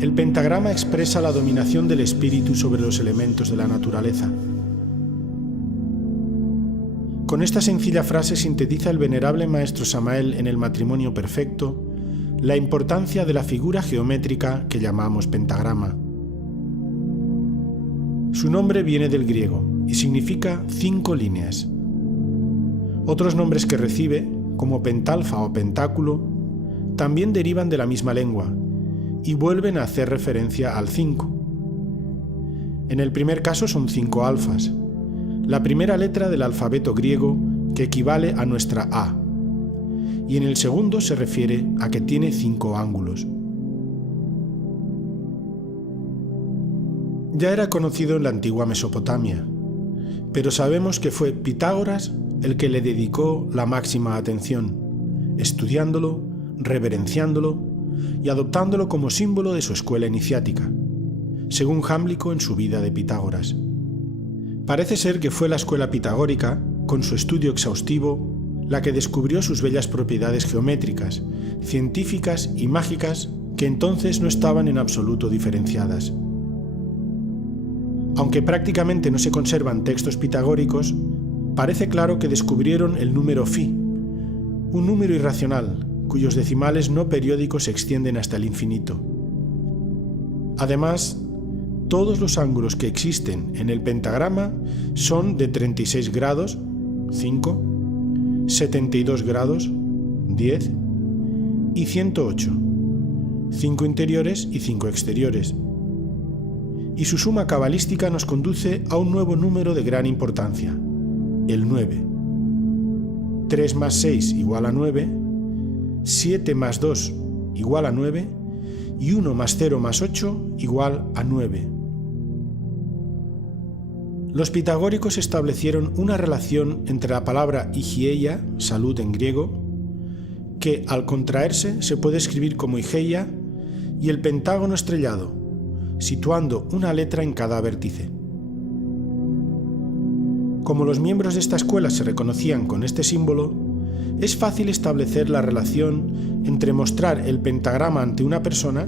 El pentagrama expresa la dominación del espíritu sobre los elementos de la naturaleza. Con esta sencilla frase sintetiza el venerable maestro Samael en el Matrimonio Perfecto la importancia de la figura geométrica que llamamos pentagrama. Su nombre viene del griego y significa 5 líneas. Otros nombres que recibe, como pentalfa o pentáculo, también derivan de la misma lengua y vuelven a hacer referencia al 5. En el primer caso son 5 alfas, la primera letra del alfabeto griego que equivale a nuestra A, y en el segundo se refiere a que tiene 5 ángulos. Ya era conocido en la antigua Mesopotamia, pero sabemos que fue Pitágoras el que le dedicó la máxima atención, estudiándolo, reverenciándolo y adoptándolo como símbolo de su escuela iniciática, según Jámblico en su vida de Pitágoras. Parece ser que fue la escuela pitagórica, con su estudio exhaustivo, la que descubrió sus bellas propiedades geométricas, científicas y mágicas que entonces no estaban en absoluto diferenciadas. Aunque prácticamente no se conservan textos pitagóricos, parece claro que descubrieron el número phi, un número irracional cuyos decimales no periódicos se extienden hasta el infinito. Además, todos los ángulos que existen en el pentagrama son de 36 grados, 5, 72 grados, 10 y 108, 5 interiores y 5 exteriores. Y su suma cabalística nos conduce a un nuevo número de gran importancia, el 9. 3 más 6 igual a 9, 7 más 2 igual a 9 y 1 más 0 más 8 igual a 9. Los pitagóricos establecieron una relación entre la palabra higieia, salud en griego, que al contraerse se puede escribir como higeia, y el pentágono estrellado, situando una letra en cada vértice. Como los miembros de esta escuela se reconocían con este símbolo, es fácil establecer la relación entre mostrar el pentagrama ante una persona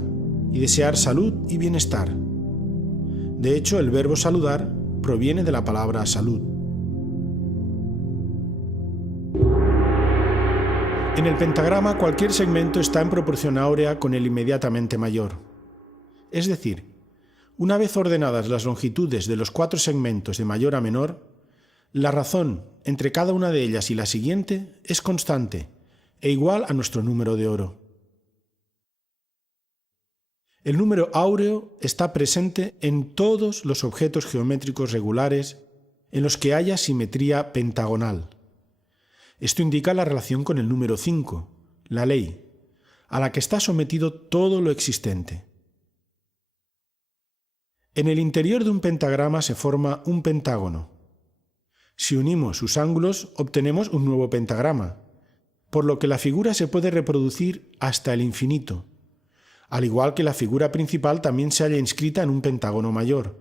y desear salud y bienestar. De hecho, el verbo saludar proviene de la palabra salud. En el pentagrama cualquier segmento está en proporción áurea con el inmediatamente mayor. Es decir, una vez ordenadas las longitudes de los 4 segmentos de mayor a menor, la razón entre cada una de ellas y la siguiente es constante e igual a nuestro número de oro. El número áureo está presente en todos los objetos geométricos regulares en los que haya simetría pentagonal. Esto indica la relación con el número 5, la ley, a la que está sometido todo lo existente. En el interior de un pentagrama se forma un pentágono. Si unimos sus ángulos, obtenemos un nuevo pentagrama, por lo que la figura se puede reproducir hasta el infinito, al igual que la figura principal también se halla inscrita en un pentágono mayor.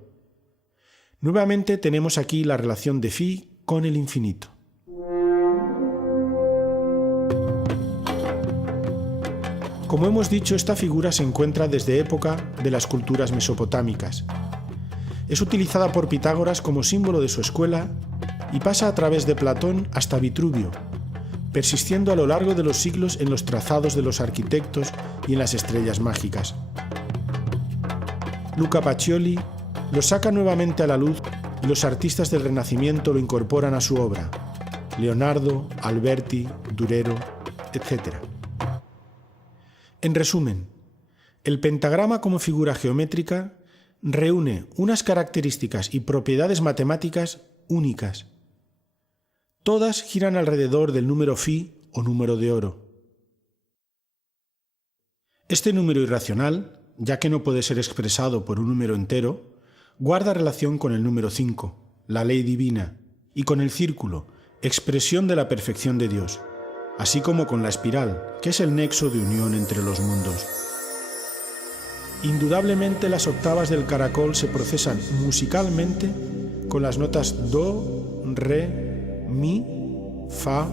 Nuevamente tenemos aquí la relación de phi con el infinito. Como hemos dicho, esta figura se encuentra desde época de las culturas mesopotámicas. Es utilizada por Pitágoras como símbolo de su escuela y pasa a través de Platón hasta Vitruvio, persistiendo a lo largo de los siglos en los trazados de los arquitectos y en las estrellas mágicas. Luca Pacioli lo saca nuevamente a la luz y los artistas del Renacimiento lo incorporan a su obra: Leonardo, Alberti, Durero, etc. En resumen, el pentagrama como figura geométrica reúne unas características y propiedades matemáticas únicas. Todas giran alrededor del número phi o número de oro. Este número irracional, ya que no puede ser expresado por un número entero, guarda relación con el número 5, la ley divina, y con el círculo, expresión de la perfección de Dios, así como con la espiral, que es el nexo de unión entre los mundos. Indudablemente las octavas del caracol se procesan musicalmente con las notas do, re, mi, fa,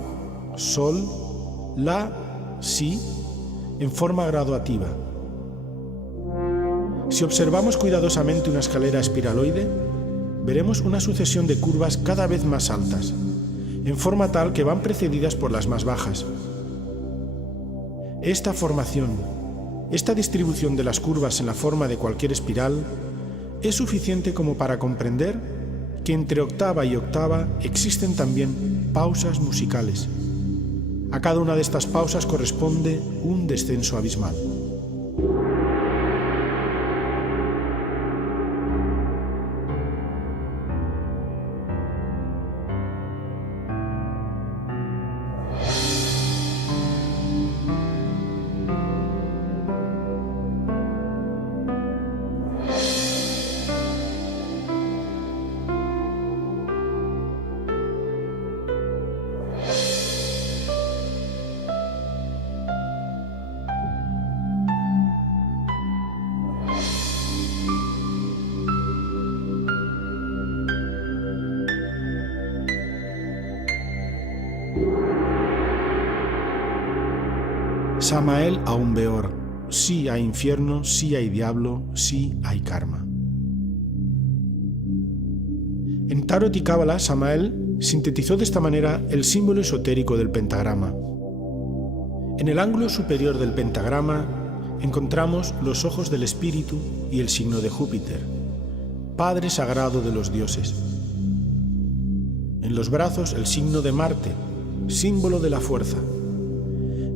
sol, la, si, en forma graduativa. Si observamos cuidadosamente una escalera espiraloide, veremos una sucesión de curvas cada vez más altas, en forma tal que van precedidas por las más bajas. Esta formación, esta distribución de las curvas en la forma de cualquier espiral, es suficiente como para comprender que entre octava y octava existen también pausas musicales. A cada una de estas pausas corresponde un descenso abismal. Samael Aun Beor, sí hay infierno, sí hay diablo, sí hay karma. En Tarot y Cábala, Samael sintetizó de esta manera el símbolo esotérico del pentagrama. En el ángulo superior del pentagrama encontramos los ojos del espíritu y el signo de Júpiter, Padre sagrado de los dioses. En los brazos el signo de Marte, símbolo de la fuerza.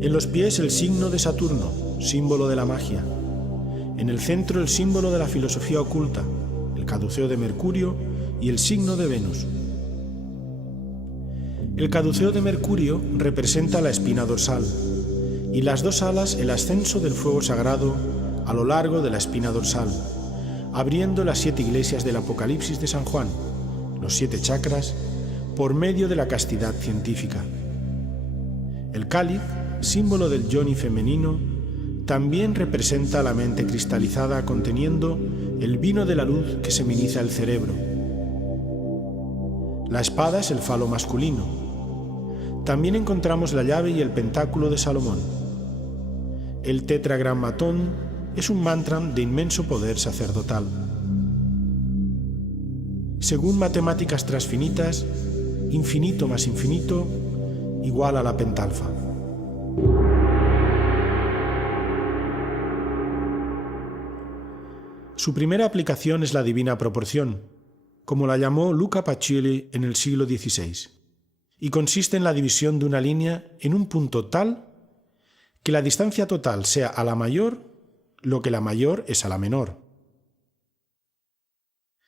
En los pies el signo de Saturno, símbolo de la magia. En el centro el símbolo de la filosofía oculta, el caduceo de Mercurio y el signo de Venus. El caduceo de Mercurio representa la espina dorsal y las dos alas el ascenso del fuego sagrado a lo largo de la espina dorsal, abriendo las 7 iglesias del Apocalipsis de San Juan, los 7 chakras, por medio de la castidad científica. El cáliz, símbolo del yoni femenino, también representa la mente cristalizada conteniendo el vino de la luz que seminiza el cerebro. La espada es el falo masculino. También encontramos la llave y el pentáculo de Salomón. El tetragrammatón es un mantra de inmenso poder sacerdotal. Según matemáticas transfinitas, infinito más infinito igual a la pentalfa. Su primera aplicación es la divina proporción, como la llamó Luca Pacioli en el siglo XVI, y consiste en la división de una línea en un punto tal que la distancia total sea a la mayor lo que la mayor es a la menor.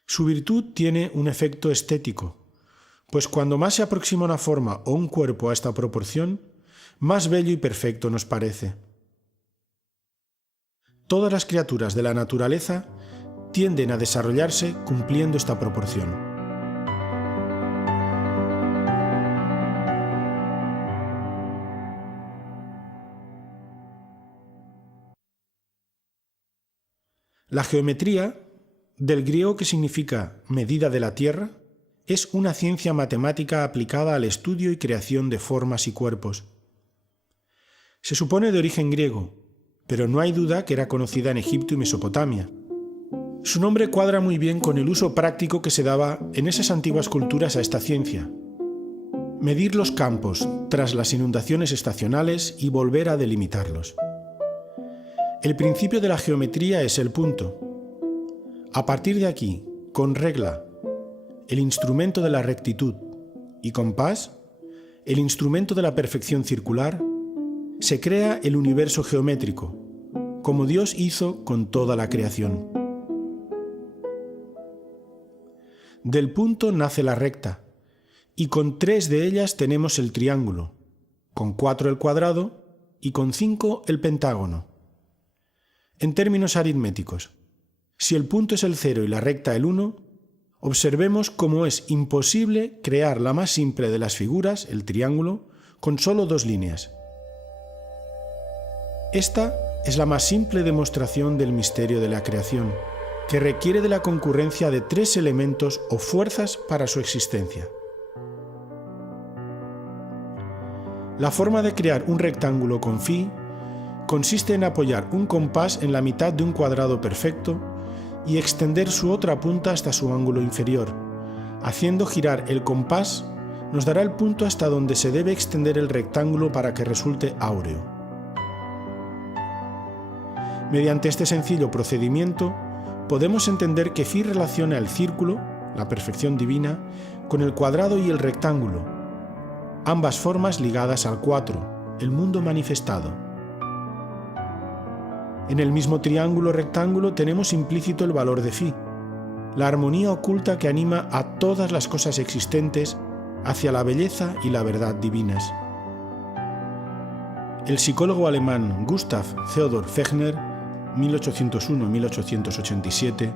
Su virtud tiene un efecto estético, pues cuando más se aproxima una forma o un cuerpo a esta proporción, más bello y perfecto nos parece. Todas las criaturas de la naturaleza tienden a desarrollarse cumpliendo esta proporción. La geometría, del griego que significa medida de la tierra, es una ciencia matemática aplicada al estudio y creación de formas y cuerpos. Se supone de origen griego, pero no hay duda que era conocida en Egipto y Mesopotamia. Su nombre cuadra muy bien con el uso práctico que se daba en esas antiguas culturas a esta ciencia: medir los campos tras las inundaciones estacionales y volver a delimitarlos. El principio de la geometría es el punto. A partir de aquí, con regla, el instrumento de la rectitud, y compás, el instrumento de la perfección circular, se crea el universo geométrico, como Dios hizo con toda la creación. Del punto nace la recta, y con 3 de ellas tenemos el triángulo, con 4 el cuadrado y con 5 el pentágono. En términos aritméticos, si el punto es el 0 y la recta el 1, observemos cómo es imposible crear la más simple de las figuras, el triángulo, con solo 2 líneas. Esta es la más simple demostración del misterio de la creación, que requiere de la concurrencia de 3 elementos o fuerzas para su existencia. La forma de crear un rectángulo con phi consiste en apoyar un compás en la mitad de un cuadrado perfecto y extender su otra punta hasta su ángulo inferior. Haciendo girar el compás, nos dará el punto hasta donde se debe extender el rectángulo para que resulte áureo. Mediante este sencillo procedimiento, podemos entender que Phi relaciona el círculo, la perfección divina, con el cuadrado y el rectángulo, ambas formas ligadas al 4, el mundo manifestado. En el mismo triángulo-rectángulo tenemos implícito el valor de Phi, la armonía oculta que anima a todas las cosas existentes hacia la belleza y la verdad divinas. El psicólogo alemán Gustav Theodor Fechner, 1801-1887,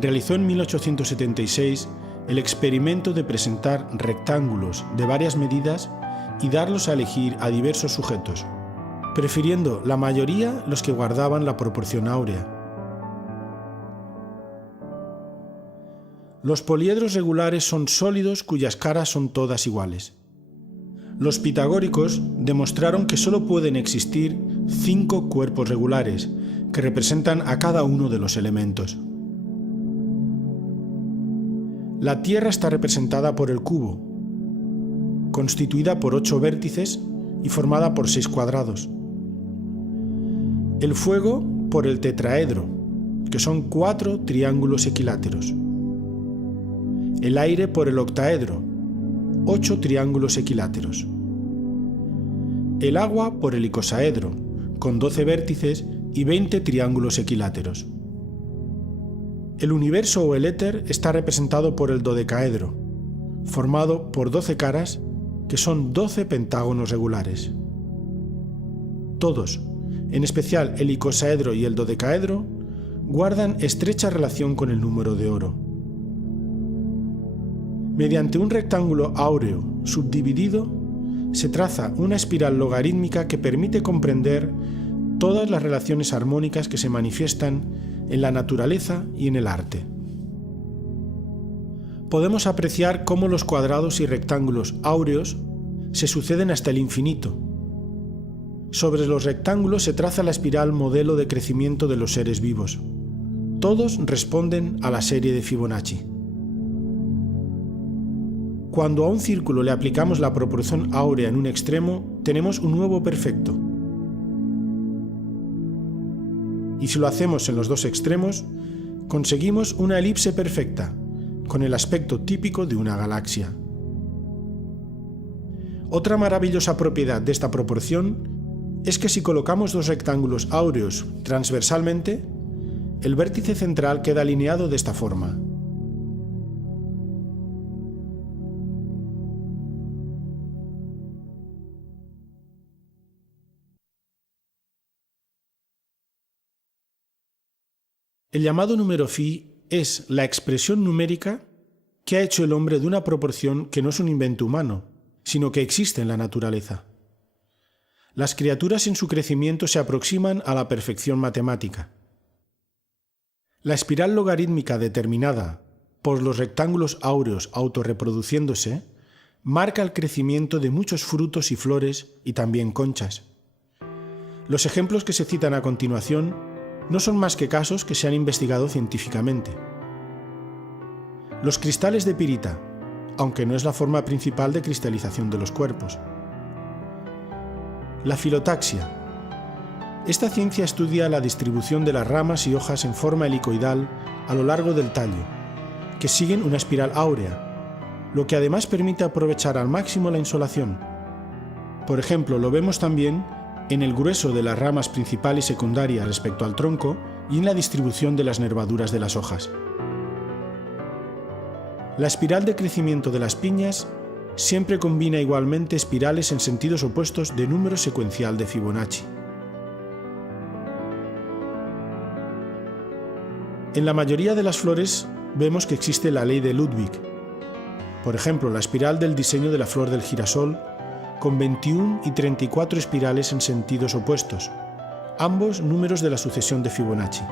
realizó en 1876 el experimento de presentar rectángulos de varias medidas y darlos a elegir a diversos sujetos, prefiriendo la mayoría los que guardaban la proporción áurea. Los poliedros regulares son sólidos cuyas caras son todas iguales. Los pitagóricos demostraron que solo pueden existir 5 cuerpos regulares, que representan a cada uno de los elementos. La Tierra está representada por el cubo, constituida por 8 vértices y formada por 6 cuadrados. El fuego por el tetraedro, que son 4 triángulos equiláteros. El aire por el octaedro, 8 triángulos equiláteros. El agua por el icosaedro, con 12 vértices y 20 triángulos equiláteros. El universo o el éter está representado por el dodecaedro, formado por 12 caras, que son 12 pentágonos regulares. Todos, en especial el icosaedro y el dodecaedro, guardan estrecha relación con el número de oro. Mediante un rectángulo áureo subdividido, se traza una espiral logarítmica que permite comprender todas las relaciones armónicas que se manifiestan en la naturaleza y en el arte. Podemos apreciar cómo los cuadrados y rectángulos áureos se suceden hasta el infinito. Sobre los rectángulos se traza la espiral modelo de crecimiento de los seres vivos. Todos responden a la serie de Fibonacci. Cuando a un círculo le aplicamos la proporción áurea en un extremo, tenemos un nuevo perfecto. Y si lo hacemos en los dos extremos, conseguimos una elipse perfecta, con el aspecto típico de una galaxia. Otra maravillosa propiedad de esta proporción es que si colocamos dos rectángulos áureos transversalmente, el vértice central queda alineado de esta forma. El llamado número Phi es la expresión numérica que ha hecho el hombre de una proporción que no es un invento humano, sino que existe en la naturaleza. Las criaturas en su crecimiento se aproximan a la perfección matemática. La espiral logarítmica determinada por los rectángulos áureos autorreproduciéndose marca el crecimiento de muchos frutos y flores y también conchas. Los ejemplos que se citan a continuación no son más que casos que se han investigado científicamente. Los cristales de pirita, aunque no es la forma principal de cristalización de los cuerpos. La filotaxia. Esta ciencia estudia la distribución de las ramas y hojas en forma helicoidal a lo largo del tallo, que siguen una espiral áurea, lo que además permite aprovechar al máximo la insolación. Por ejemplo, lo vemos también en el grueso de las ramas principal y secundaria respecto al tronco y en la distribución de las nervaduras de las hojas. La espiral de crecimiento de las piñas siempre combina igualmente espirales en sentidos opuestos de número secuencial de Fibonacci. En la mayoría de las flores vemos que existe la ley de Ludwig. Por ejemplo, la espiral del diseño de la flor del girasol, con 21 y 34 espirales en sentidos opuestos, ambos números de la sucesión de Fibonacci.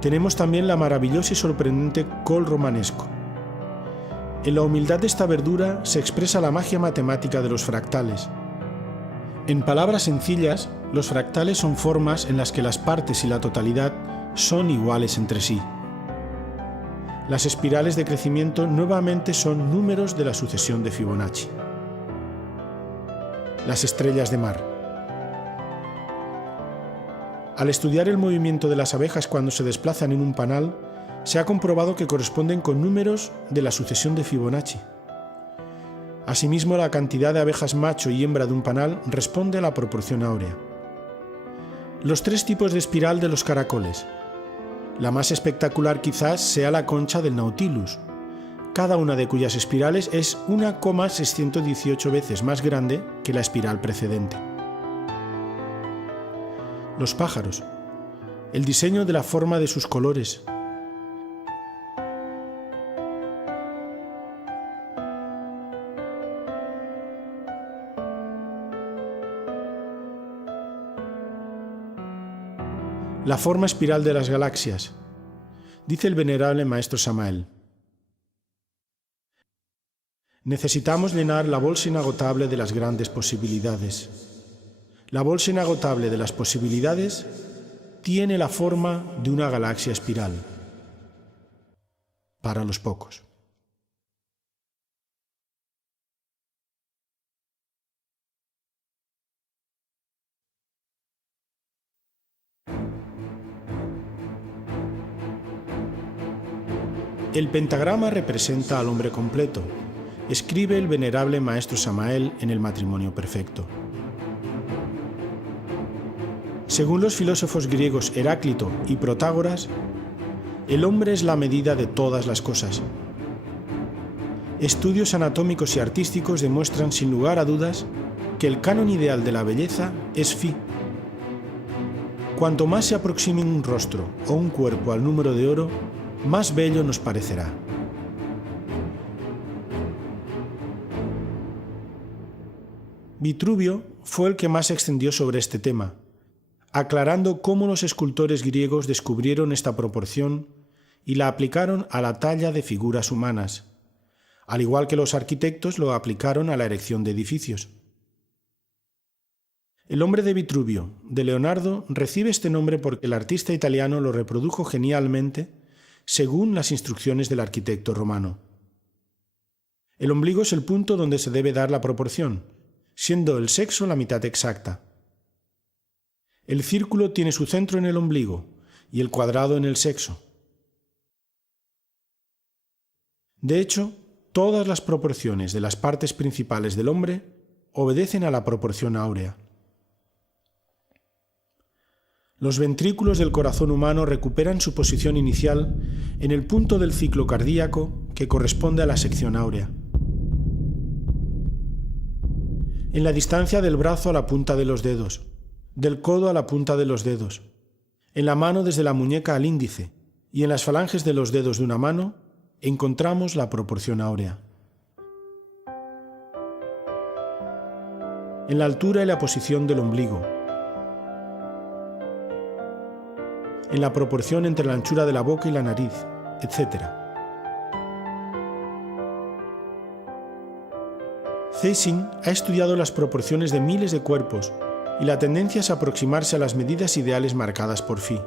Tenemos también la maravillosa y sorprendente col romanesco. En la humildad de esta verdura se expresa la magia matemática de los fractales. En palabras sencillas, los fractales son formas en las que las partes y la totalidad son iguales entre sí. Las espirales de crecimiento nuevamente son números de la sucesión de Fibonacci. Las estrellas de mar. Al estudiar el movimiento de las abejas cuando se desplazan en un panal, se ha comprobado que corresponden con números de la sucesión de Fibonacci. Asimismo, la cantidad de abejas macho y hembra de un panal responde a la proporción áurea. Los tres tipos de espiral de los caracoles. La más espectacular quizás sea la concha del Nautilus, cada una de cuyas espirales es 1,618 veces más grande que la espiral precedente. Los pájaros. El diseño de la forma de sus colores. La forma espiral de las galaxias. Dice el venerable maestro Samael: necesitamos llenar la bolsa inagotable de las grandes posibilidades. La bolsa inagotable de las posibilidades tiene la forma de una galaxia espiral. Para los pocos. El pentagrama representa al hombre completo, escribe el venerable maestro Samael en el Matrimonio Perfecto. Según los filósofos griegos Heráclito y Protágoras, el hombre es la medida de todas las cosas. Estudios anatómicos y artísticos demuestran sin lugar a dudas que el canon ideal de la belleza es Φ. Cuanto más se aproxime un rostro o un cuerpo al número de oro, más bello nos parecerá. Vitruvio fue el que más se extendió sobre este tema, aclarando cómo los escultores griegos descubrieron esta proporción y la aplicaron a la talla de figuras humanas, al igual que los arquitectos lo aplicaron a la erección de edificios. El hombre de Vitruvio, de Leonardo, recibe este nombre porque el artista italiano lo reprodujo genialmente según las instrucciones del arquitecto romano. El ombligo es el punto donde se debe dar la proporción, siendo el sexo la mitad exacta. El círculo tiene su centro en el ombligo y el cuadrado en el sexo. De hecho, todas las proporciones de las partes principales del hombre obedecen a la proporción áurea. Los ventrículos del corazón humano recuperan su posición inicial en el punto del ciclo cardíaco que corresponde a la sección áurea. En la distancia del brazo a la punta de los dedos, del codo a la punta de los dedos, en la mano desde la muñeca al índice y en las falanges de los dedos de una mano encontramos la proporción áurea. En la altura y la posición del ombligo, en la proporción entre la anchura de la boca y la nariz, etc. Zeising ha estudiado las proporciones de miles de cuerpos y la tendencia es aproximarse a las medidas ideales marcadas por Phi.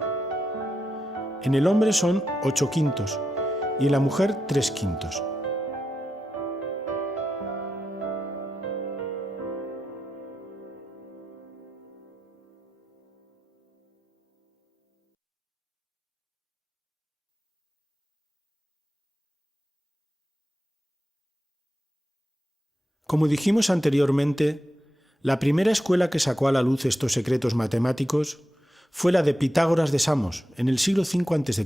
En el hombre son 8/5 y en la mujer 3/5. Como dijimos anteriormente, la primera escuela que sacó a la luz estos secretos matemáticos fue la de Pitágoras de Samos, en el siglo V a.C.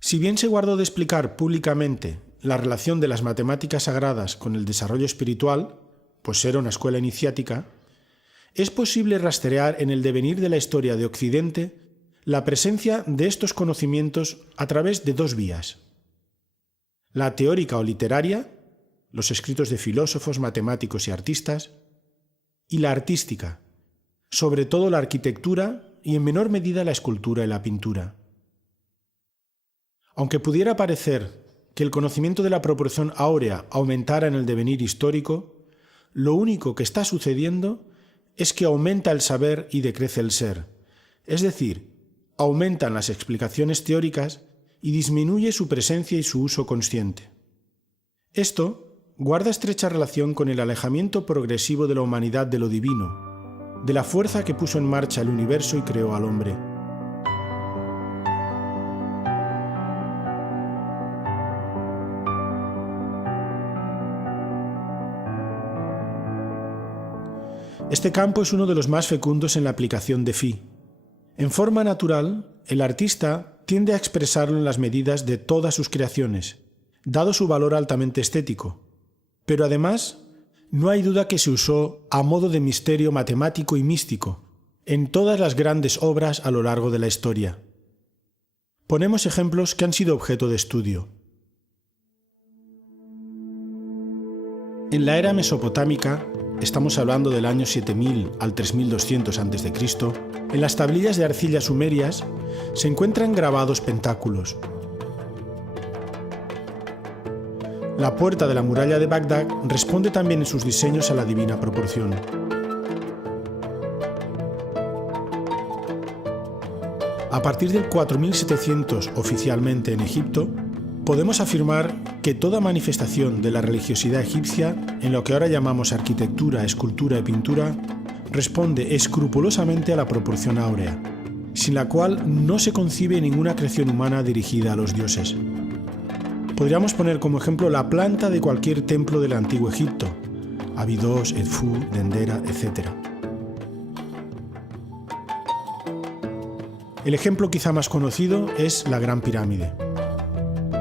Si bien se guardó de explicar públicamente la relación de las matemáticas sagradas con el desarrollo espiritual, pues era una escuela iniciática, es posible rastrear en el devenir de la historia de Occidente la presencia de estos conocimientos a través de dos vías: la teórica o literaria, los escritos de filósofos, matemáticos y artistas, y la artística, sobre todo la arquitectura y en menor medida la escultura y la pintura. Aunque pudiera parecer que el conocimiento de la proporción áurea aumentara en el devenir histórico, lo único que está sucediendo es que aumenta el saber y decrece el ser, es decir, aumentan las explicaciones teóricas y disminuye su presencia y su uso consciente. Esto guarda estrecha relación con el alejamiento progresivo de la humanidad de lo divino, de la fuerza que puso en marcha el universo y creó al hombre. Este campo es uno de los más fecundos en la aplicación de Phi. En forma natural, el artista tiende a expresarlo en las medidas de todas sus creaciones, dado su valor altamente estético. Pero además, no hay duda que se usó a modo de misterio matemático y místico en todas las grandes obras a lo largo de la historia. Ponemos ejemplos que han sido objeto de estudio. En la era mesopotámica, estamos hablando del año 7000 al 3200 a.C., en las tablillas de arcilla sumerias se encuentran grabados pentáculos. La puerta de la muralla de Bagdad responde también en sus diseños a la divina proporción. A partir del 4700 oficialmente en Egipto, podemos afirmar que toda manifestación de la religiosidad egipcia, en lo que ahora llamamos arquitectura, escultura y pintura, responde escrupulosamente a la proporción áurea, sin la cual no se concibe ninguna creación humana dirigida a los dioses. Podríamos poner como ejemplo la planta de cualquier templo del antiguo Egipto, Abidos, Edfu, Dendera, etc. El ejemplo quizá más conocido es la Gran Pirámide.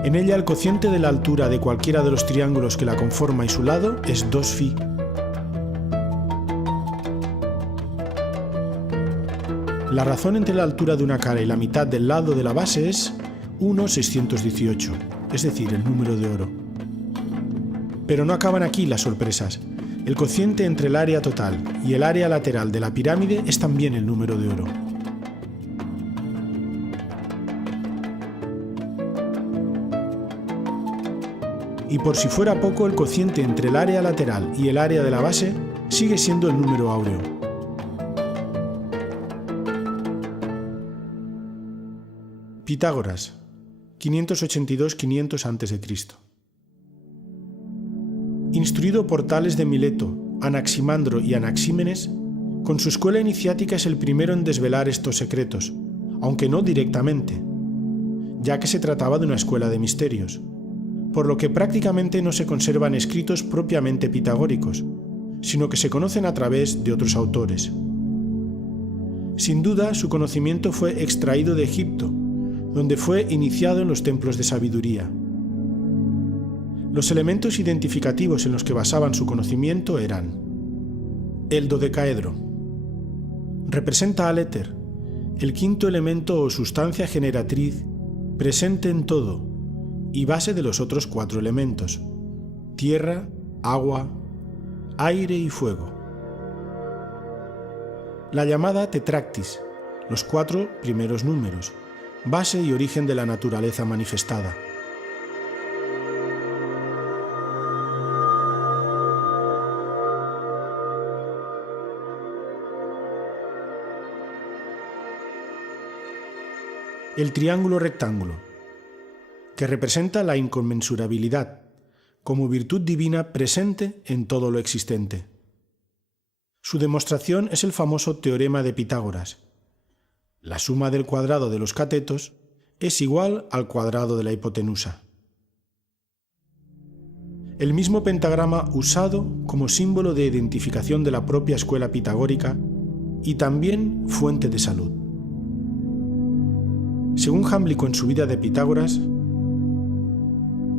En ella el cociente de la altura de cualquiera de los triángulos que la conforma y su lado es 2 phi. La razón entre la altura de una cara y la mitad del lado de la base es 1,618, es decir, el número de oro. Pero no acaban aquí las sorpresas. El cociente entre el área total y el área lateral de la pirámide es también el número de oro. Y por si fuera poco, el cociente entre el área lateral y el área de la base sigue siendo el número áureo. Pitágoras, 582-500 a.C. Instruido por Tales de Mileto, Anaximandro y Anaxímenes, con su escuela iniciática es el primero en desvelar estos secretos, aunque no directamente, ya que se trataba de una escuela de misterios, por lo que prácticamente no se conservan escritos propiamente pitagóricos, sino que se conocen a través de otros autores. Sin duda, su conocimiento fue extraído de Egipto, donde fue iniciado en los templos de sabiduría. Los elementos identificativos en los que basaban su conocimiento eran: el dodecaedro. Representa al éter, el quinto elemento o sustancia generatriz presente en todo y base de los otros 4 elementos: tierra, agua, aire y fuego. La llamada tetractis, los 4 primeros números, base y origen de la naturaleza manifestada. El triángulo rectángulo, que representa la inconmensurabilidad, como virtud divina presente en todo lo existente. Su demostración es el famoso teorema de Pitágoras. La suma del cuadrado de los catetos es igual al cuadrado de la hipotenusa. El mismo pentagrama usado como símbolo de identificación de la propia escuela pitagórica y también fuente de salud. Según Jámblico en su vida de Pitágoras,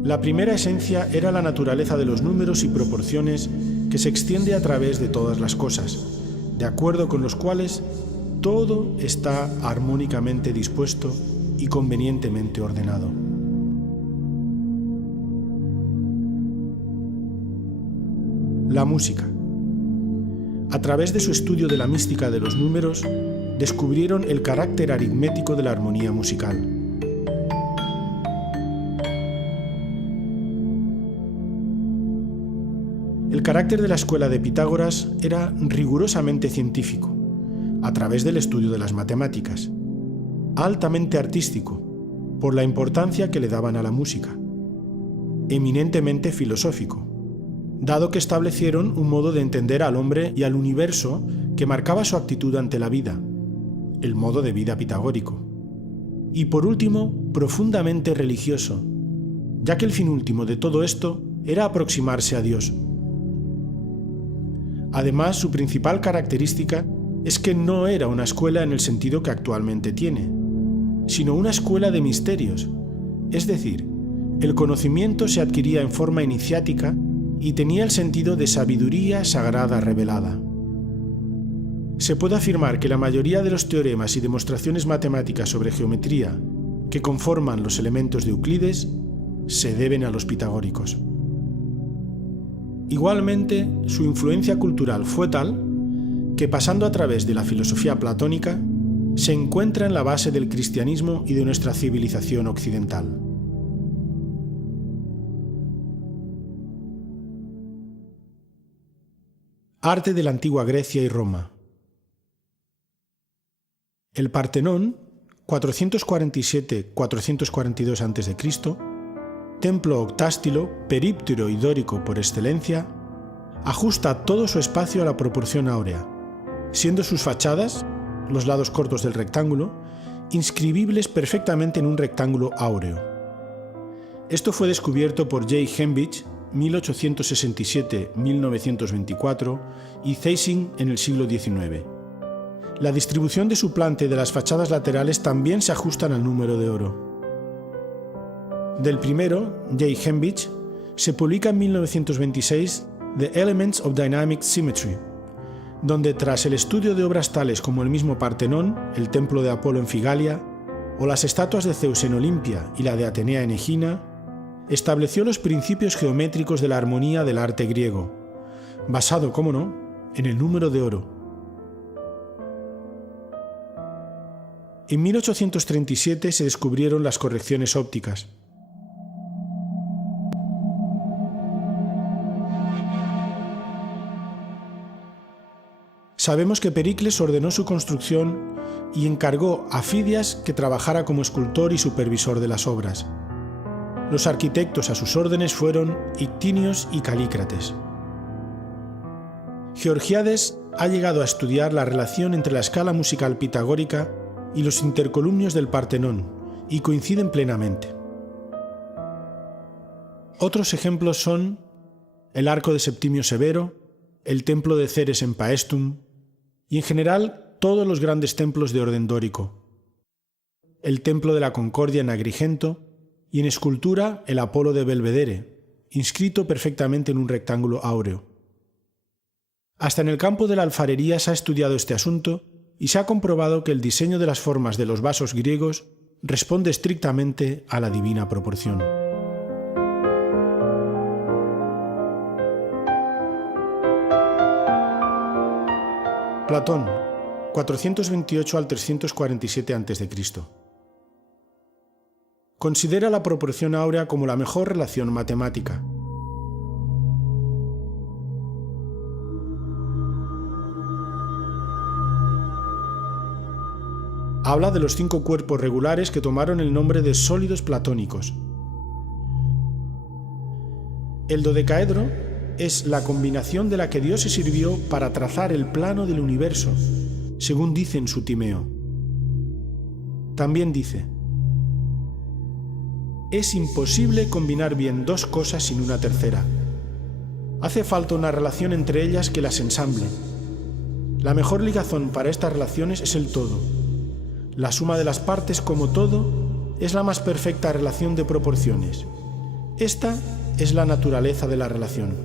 la primera esencia era la naturaleza de los números y proporciones que se extiende a través de todas las cosas, de acuerdo con los cuales todo está armónicamente dispuesto y convenientemente ordenado. La música. A través de su estudio de la mística de los números, descubrieron el carácter aritmético de la armonía musical. El carácter de la escuela de Pitágoras era rigurosamente científico, a través del estudio de las matemáticas, altamente artístico, por la importancia que le daban a la música, eminentemente filosófico, dado que establecieron un modo de entender al hombre y al universo que marcaba su actitud ante la vida, el modo de vida pitagórico. Y por último, profundamente religioso, ya que el fin último de todo esto era aproximarse a Dios. Además, su principal característica es que no era una escuela en el sentido que actualmente tiene, sino una escuela de misterios, es decir, el conocimiento se adquiría en forma iniciática y tenía el sentido de sabiduría sagrada revelada. Se puede afirmar que la mayoría de los teoremas y demostraciones matemáticas sobre geometría que conforman los elementos de Euclides se deben a los pitagóricos. Igualmente, su influencia cultural fue tal que, pasando a través de la filosofía platónica, se encuentra en la base del cristianismo y de nuestra civilización occidental. Arte de la antigua Grecia y Roma. El Partenón, 447-442 a.C., templo octástilo, períptero y dórico por excelencia, ajusta todo su espacio a la proporción áurea, siendo sus fachadas, los lados cortos del rectángulo, inscribibles perfectamente en un rectángulo áureo. Esto fue descubierto por J. Hembich, 1867-1924, y Zeising en el siglo XIX. La distribución de su planta y de las fachadas laterales también se ajustan al número de oro. Del primero, J. Hembich, se publica en 1926 The Elements of Dynamic Symmetry, donde tras el estudio de obras tales como el mismo Partenón, el templo de Apolo en Figalia, o las estatuas de Zeus en Olimpia y la de Atenea en Egina, estableció los principios geométricos de la armonía del arte griego, basado, cómo no, en el número de oro. En 1837 se descubrieron las correcciones ópticas. Sabemos que Pericles ordenó su construcción y encargó a Fidias que trabajara como escultor y supervisor de las obras. Los arquitectos a sus órdenes fueron Ictinios y Calícrates. Georgiades ha llegado a estudiar la relación entre la escala musical pitagórica y los intercolumnios del Partenón, y coinciden plenamente. Otros ejemplos son el arco de Septimio Severo, el templo de Ceres en Paestum, y en general todos los grandes templos de orden dórico. El templo de la Concordia en Agrigento, y en escultura el Apolo de Belvedere, inscrito perfectamente en un rectángulo áureo. Hasta en el campo de la alfarería se ha estudiado este asunto y se ha comprobado que el diseño de las formas de los vasos griegos responde estrictamente a la divina proporción. Platón, 428 al 347 a.C. Considera la proporción áurea como la mejor relación matemática. Habla de los 5 cuerpos regulares que tomaron el nombre de sólidos platónicos. El dodecaedro es la combinación de la que Dios se sirvió para trazar el plano del universo, según dice en su Timeo. También dice: es imposible combinar bien 2 cosas sin una tercera. Hace falta una relación entre ellas que las ensamble. La mejor ligazón para estas relaciones es el todo. La suma de las partes como todo es la más perfecta relación de proporciones. Esta es la naturaleza de la relación.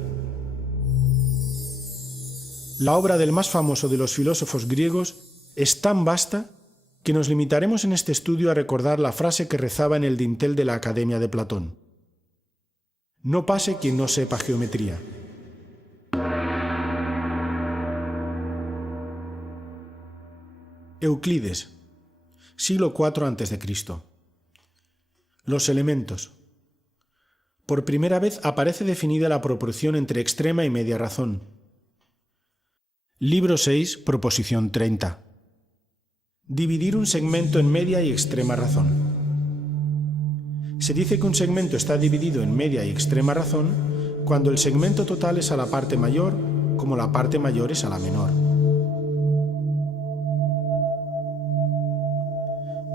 La obra del más famoso de los filósofos griegos es tan vasta que nos limitaremos en este estudio a recordar la frase que rezaba en el dintel de la Academia de Platón: no pase quien no sepa geometría. Euclides, siglo IV a.C. Los elementos. Por primera vez aparece definida la proporción entre extrema y media razón. Libro 6, proposición 30. Dividir un segmento en media y extrema razón. Se dice que un segmento está dividido en media y extrema razón cuando el segmento total es a la parte mayor como la parte mayor es a la menor.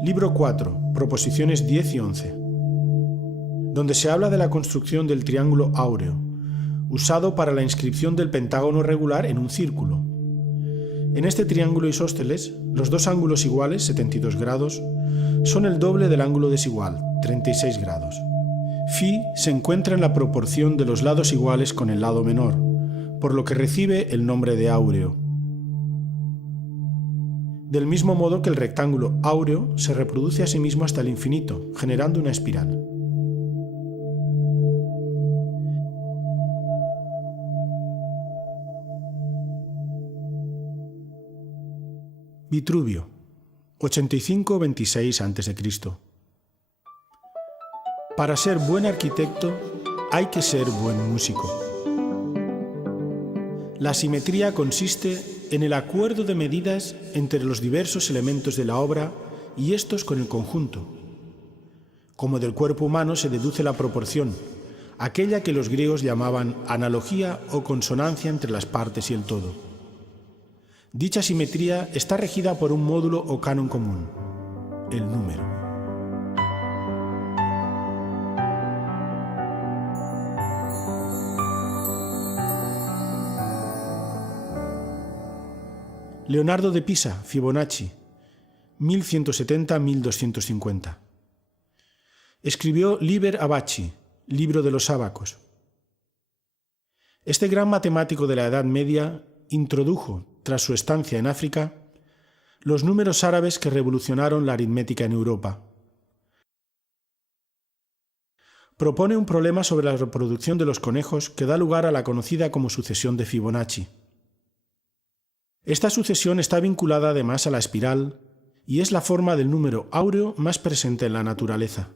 Libro 4, proposiciones 10 y 11, donde se habla de la construcción del triángulo áureo, usado para la inscripción del pentágono regular en un círculo. En este triángulo isósceles, los dos ángulos iguales, 72 grados, son el doble del ángulo desigual, 36 grados. Φ se encuentra en la proporción de los lados iguales con el lado menor, por lo que recibe el nombre de áureo. Del mismo modo que el rectángulo áureo se reproduce a sí mismo hasta el infinito, generando una espiral. Vitruvio, 85-26 a.C. Para ser buen arquitecto hay que ser buen músico. La simetría consiste en el acuerdo de medidas entre los diversos elementos de la obra y estos con el conjunto. Como del cuerpo humano se deduce la proporción, aquella que los griegos llamaban analogía o consonancia entre las partes y el todo. Dicha simetría está regida por un módulo o canon común, el número. Leonardo de Pisa, Fibonacci, 1170-1250. Escribió Liber Abaci, libro de los ábacos. Este gran matemático de la Edad Media introdujo, tras su estancia en África, los números árabes que revolucionaron la aritmética en Europa. Propone un problema sobre la reproducción de los conejos que da lugar a la conocida como sucesión de Fibonacci. Esta sucesión está vinculada además a la espiral y es la forma del número áureo más presente en la naturaleza.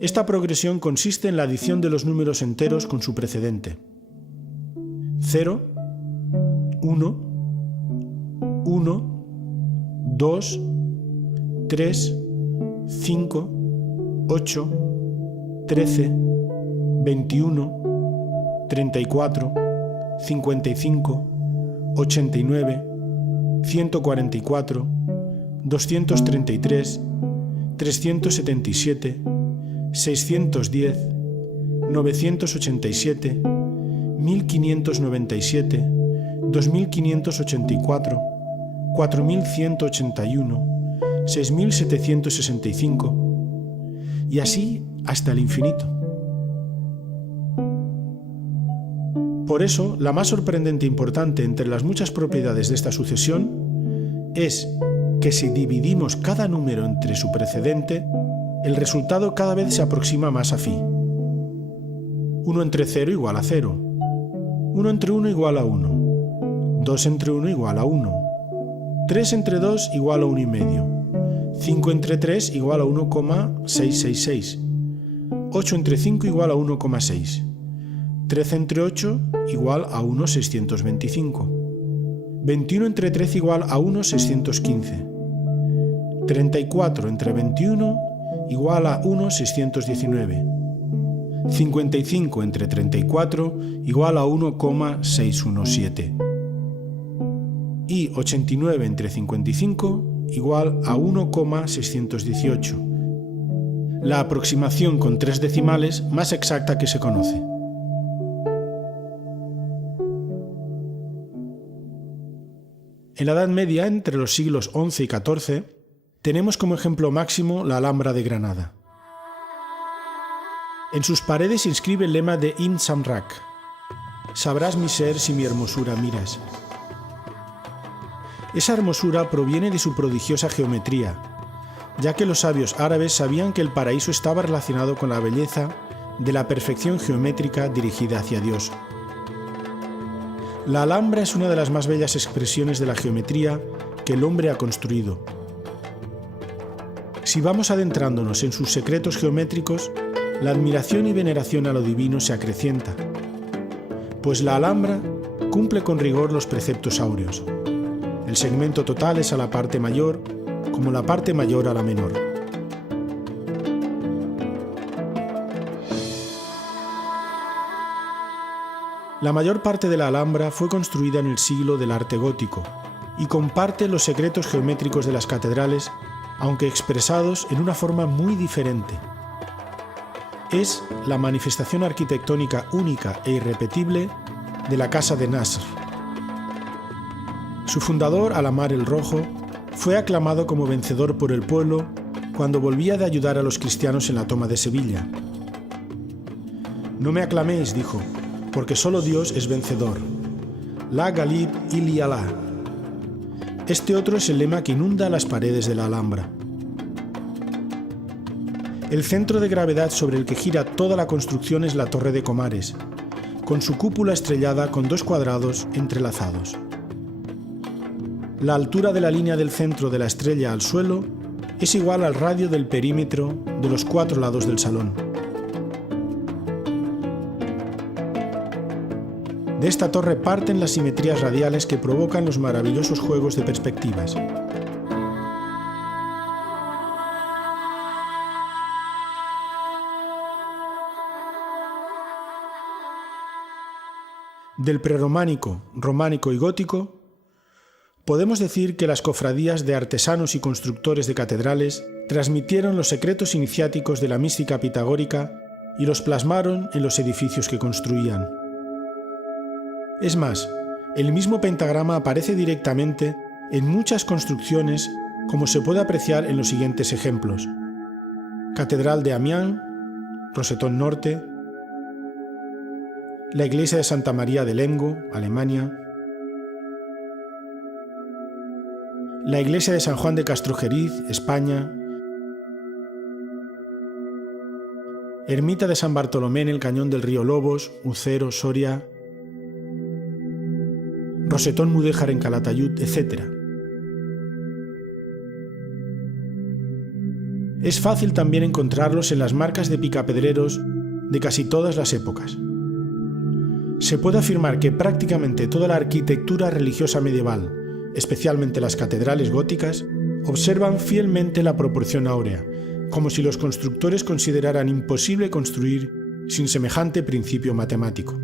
Esta progresión consiste en la adición de los números enteros con su precedente. 0, 1, 1, 2, 3, 5, 8, 13, 21, 34, 55, 89, 144, 233, 377, 610, 987, 1597, 2584, 4181, 6765 y así hasta el infinito. Por eso, la más sorprendente e importante entre las muchas propiedades de esta sucesión es que si dividimos cada número entre su precedente, el resultado cada vez se aproxima más a φ. 1 entre 0 igual a 0, 1 entre 1 igual a 1, 2 entre 1 igual a 1, 3 entre 2 igual a 1,5, 5 entre 3 igual a 1,666, 8 entre 5 igual a 1,6, 13 entre 8 igual a 1,625, 21 entre 13 igual a 1,615, 34 entre 21 igual a 1,619, 55 entre 34 igual a 1,617 y 89 entre 55 igual a 1,618, la aproximación con 3 decimales más exacta que se conoce. En la Edad Media, entre los siglos XI y XIV, tenemos como ejemplo máximo la Alhambra de Granada. En sus paredes se inscribe el lema de Ibn Samrak: «Sabrás mi ser si mi hermosura miras». Esa hermosura proviene de su prodigiosa geometría, ya que los sabios árabes sabían que el paraíso estaba relacionado con la belleza de la perfección geométrica dirigida hacia Dios. La Alhambra es una de las más bellas expresiones de la geometría que el hombre ha construido. Si vamos adentrándonos en sus secretos geométricos, la admiración y veneración a lo divino se acrecienta, pues la Alhambra cumple con rigor los preceptos áureos. El segmento total es a la parte mayor, como la parte mayor a la menor. La mayor parte de la Alhambra fue construida en el siglo del arte gótico y comparte los secretos geométricos de las catedrales, aunque expresados en una forma muy diferente. Es la manifestación arquitectónica única e irrepetible de la Casa de Nasr. Su fundador, Al-Ahmar el Rojo, fue aclamado como vencedor por el pueblo cuando volvía de ayudar a los cristianos en la toma de Sevilla. «No me aclaméis», dijo, «porque solo Dios es vencedor. La Ghalib ili Allah». Este otro es el lema que inunda las paredes de la Alhambra. El centro de gravedad sobre el que gira toda la construcción es la Torre de Comares, con su cúpula estrellada con dos cuadrados entrelazados. La altura de la línea del centro de la estrella al suelo es igual al radio del perímetro de los 4 lados del salón. De esta torre parten las simetrías radiales que provocan los maravillosos juegos de perspectivas. Del prerrománico, románico y gótico, podemos decir que las cofradías de artesanos y constructores de catedrales transmitieron los secretos iniciáticos de la mística pitagórica y los plasmaron en los edificios que construían. Es más, el mismo pentagrama aparece directamente en muchas construcciones, como se puede apreciar en los siguientes ejemplos: Catedral de Amiens, Rosetón Norte, la iglesia de Santa María de Lemgo, Alemania, la iglesia de San Juan de Castrojeriz, España, ermita de San Bartolomé en el cañón del río Lobos, Ucero, Soria, Rosetón Mudéjar en Calatayud, etc. Es fácil también encontrarlos en las marcas de picapedreros de casi todas las épocas. Se puede afirmar que prácticamente toda la arquitectura religiosa medieval, especialmente las catedrales góticas, observan fielmente la proporción áurea, como si los constructores consideraran imposible construir sin semejante principio matemático.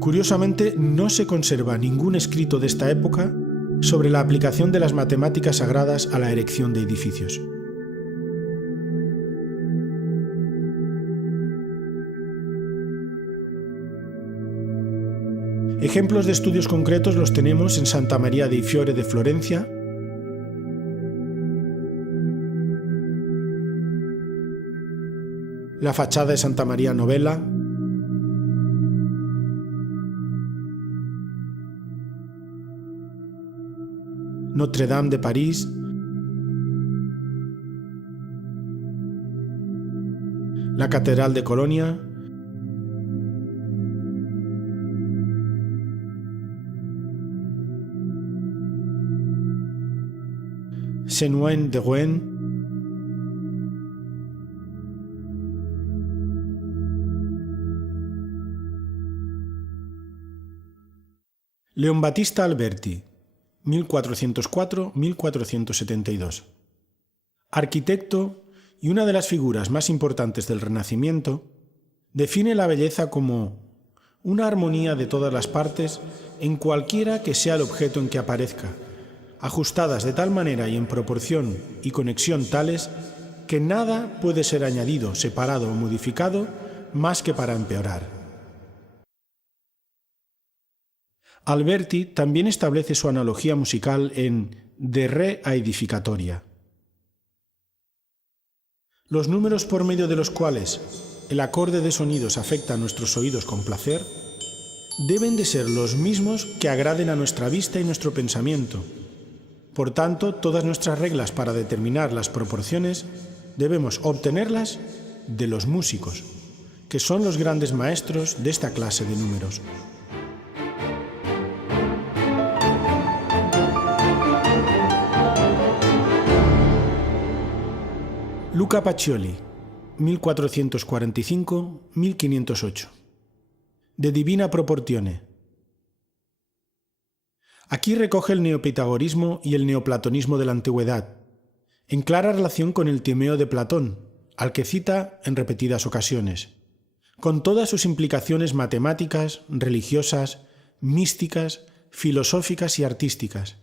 Curiosamente, no se conserva ningún escrito de esta época sobre la aplicación de las matemáticas sagradas a la erección de edificios. Ejemplos de estudios concretos los tenemos en Santa María dei Fiori de Florencia, la fachada de Santa María Novella, Notre Dame de París, la Catedral de Colonia, Saint-Ouen de Rouen, Leon Battista Alberti, 1404-1472. Arquitecto y una de las figuras más importantes del Renacimiento, define la belleza como una armonía de todas las partes en cualquiera que sea el objeto en que aparezca, ajustadas de tal manera y en proporción y conexión tales que nada puede ser añadido, separado o modificado más que para empeorar. Alberti también establece su analogía musical en De Re a Edificatoria. Los números por medio de los cuales el acorde de sonidos afecta a nuestros oídos con placer deben de ser los mismos que agraden a nuestra vista y nuestro pensamiento. Por tanto, todas nuestras reglas para determinar las proporciones debemos obtenerlas de los músicos, que son los grandes maestros de esta clase de números. Luca Pacioli, 1445-1508. De Divina Proportione. Aquí recoge el neopitagorismo y el neoplatonismo de la antigüedad, en clara relación con el Timeo de Platón, al que cita en repetidas ocasiones, con todas sus implicaciones matemáticas, religiosas, místicas, filosóficas y artísticas.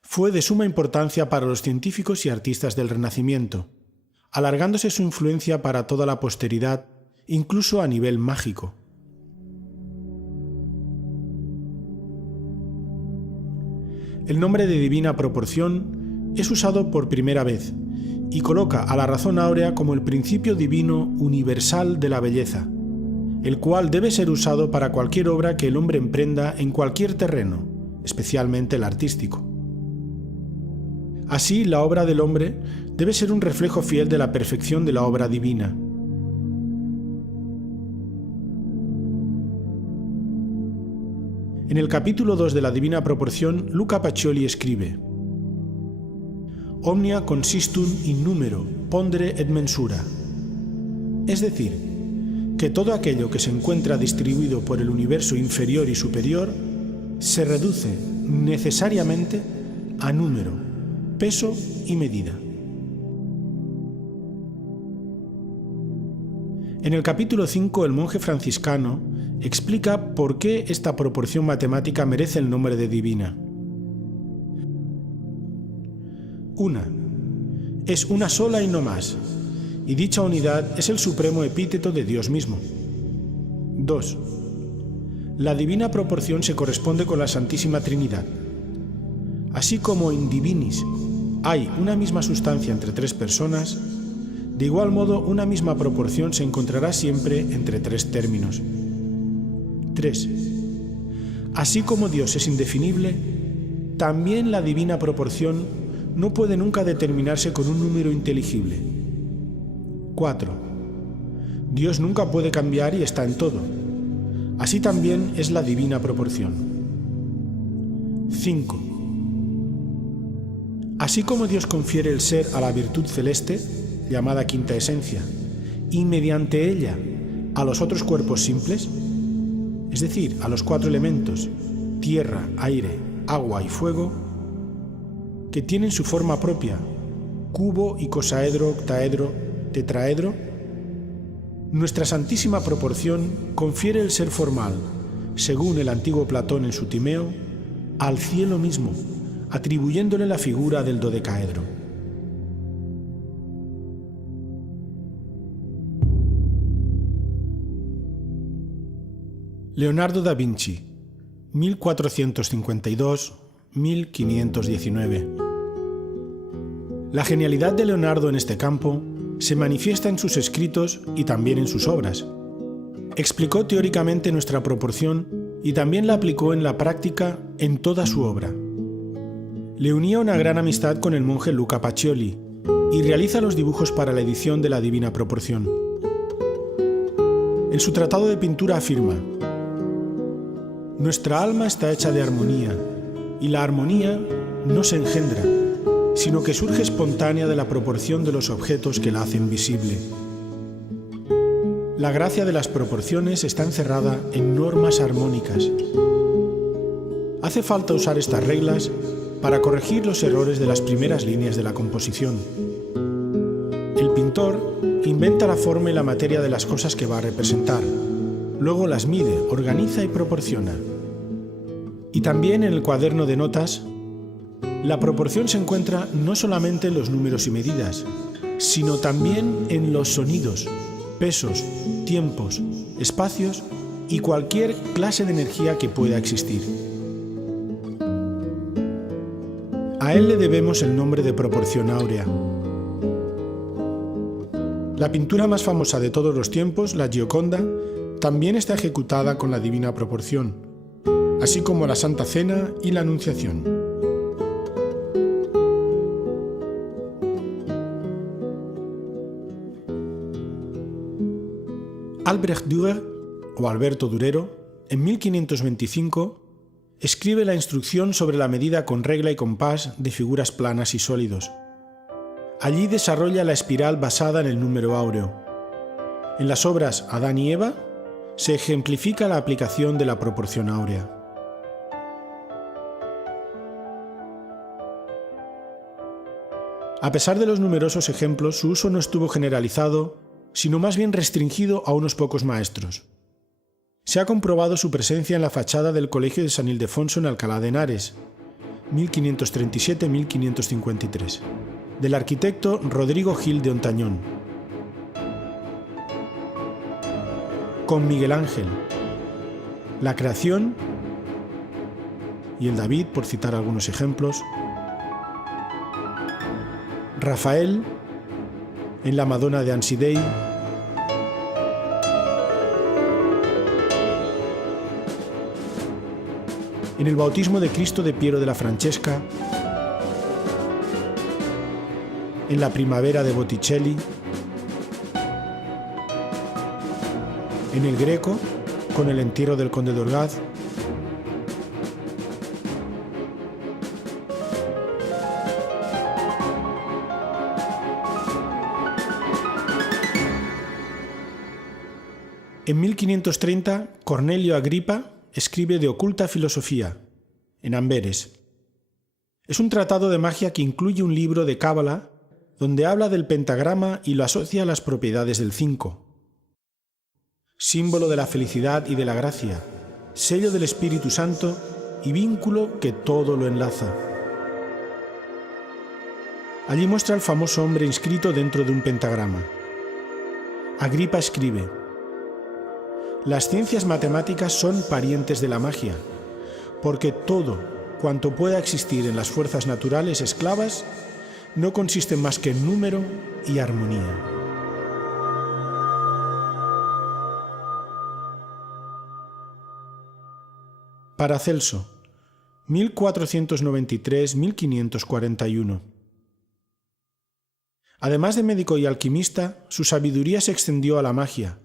Fue de suma importancia para los científicos y artistas del Renacimiento, alargándose su influencia para toda la posteridad, incluso a nivel mágico. El nombre de Divina Proporción es usado por primera vez y coloca a la razón áurea como el principio divino universal de la belleza, el cual debe ser usado para cualquier obra que el hombre emprenda en cualquier terreno, especialmente el artístico. Así, la obra del hombre debe ser un reflejo fiel de la perfección de la obra divina. En el capítulo 2 de la Divina Proporción, Luca Pacioli escribe: Omnia consistum in numero, pondere et mensura. Es decir, que todo aquello que se encuentra distribuido por el universo inferior y superior se reduce necesariamente a número, peso y medida. En el capítulo 5, el monje franciscano explica por qué esta proporción matemática merece el nombre de divina. Una, es una sola y no más, y dicha unidad es el supremo epíteto de Dios mismo. 2. La divina proporción se corresponde con la Santísima Trinidad. Así como in divinis hay una misma sustancia entre tres personas, de igual modo una misma proporción se encontrará siempre entre tres términos. 3. Así como Dios es indefinible, también la divina proporción no puede nunca determinarse con un número inteligible. 4. Dios nunca puede cambiar y está en todo. Así también es la divina proporción. 5. Así como Dios confiere el ser a la virtud celeste, llamada quinta esencia, y mediante ella a los otros cuerpos simples, es decir, a los cuatro elementos, tierra, aire, agua y fuego, que tienen su forma propia, cubo, icosaedro, octaedro, tetraedro, nuestra Santísima Proporción confiere el ser formal, según el antiguo Platón en su Timeo, al cielo mismo, atribuyéndole la figura del dodecaedro. Leonardo da Vinci, 1452-1519. La genialidad de Leonardo en este campo se manifiesta en sus escritos y también en sus obras. Explicó teóricamente nuestra proporción y también la aplicó en la práctica en toda su obra. Le unía una gran amistad con el monje Luca Pacioli y realiza los dibujos para la edición de la Divina Proporción. En su tratado de pintura afirma: nuestra alma está hecha de armonía, y la armonía no se engendra, sino que surge espontánea de la proporción de los objetos que la hacen visible. La gracia de las proporciones está encerrada en normas armónicas. Hace falta usar estas reglas para corregir los errores de las primeras líneas de la composición. El pintor inventa la forma y la materia de las cosas que va a representar. Luego las mide, organiza y proporciona. Y también en el cuaderno de notas, la proporción se encuentra no solamente en los números y medidas, sino también en los sonidos, pesos, tiempos, espacios y cualquier clase de energía que pueda existir. A él le debemos el nombre de proporción áurea. La pintura más famosa de todos los tiempos, la Gioconda, también está ejecutada con la Divina Proporción, así como la Santa Cena y la Anunciación. Albrecht Dürer, o Alberto Durero, en 1525, escribe la instrucción sobre la medida con regla y compás de figuras planas y sólidos. Allí desarrolla la espiral basada en el número áureo. En las obras Adán y Eva se ejemplifica la aplicación de la proporción áurea. A pesar de los numerosos ejemplos, su uso no estuvo generalizado, sino más bien restringido a unos pocos maestros. Se ha comprobado su presencia en la fachada del Colegio de San Ildefonso en Alcalá de Henares, 1537-1553, del arquitecto Rodrigo Gil de Ontañón. Con Miguel Ángel, la Creación y el David, por citar algunos ejemplos. Rafael, en la Madonna de Ansi Dei. En el Bautismo de Cristo de Piero de la Francesca. En la Primavera de Botticelli. En el Greco, con el entierro del conde de Orgaz. En 1530, Cornelio Agripa escribe De Oculta Filosofía, en Amberes. Es un tratado de magia que incluye un libro de cábala donde habla del pentagrama y lo asocia a las propiedades del 5. Símbolo de la felicidad y de la gracia, sello del Espíritu Santo y vínculo que todo lo enlaza. Allí muestra al famoso hombre inscrito dentro de un pentagrama. Agripa escribe: las ciencias matemáticas son parientes de la magia, porque todo cuanto pueda existir en las fuerzas naturales esclavas no consiste más que en número y armonía. Paracelso, 1493-1541. Además de médico y alquimista, su sabiduría se extendió a la magia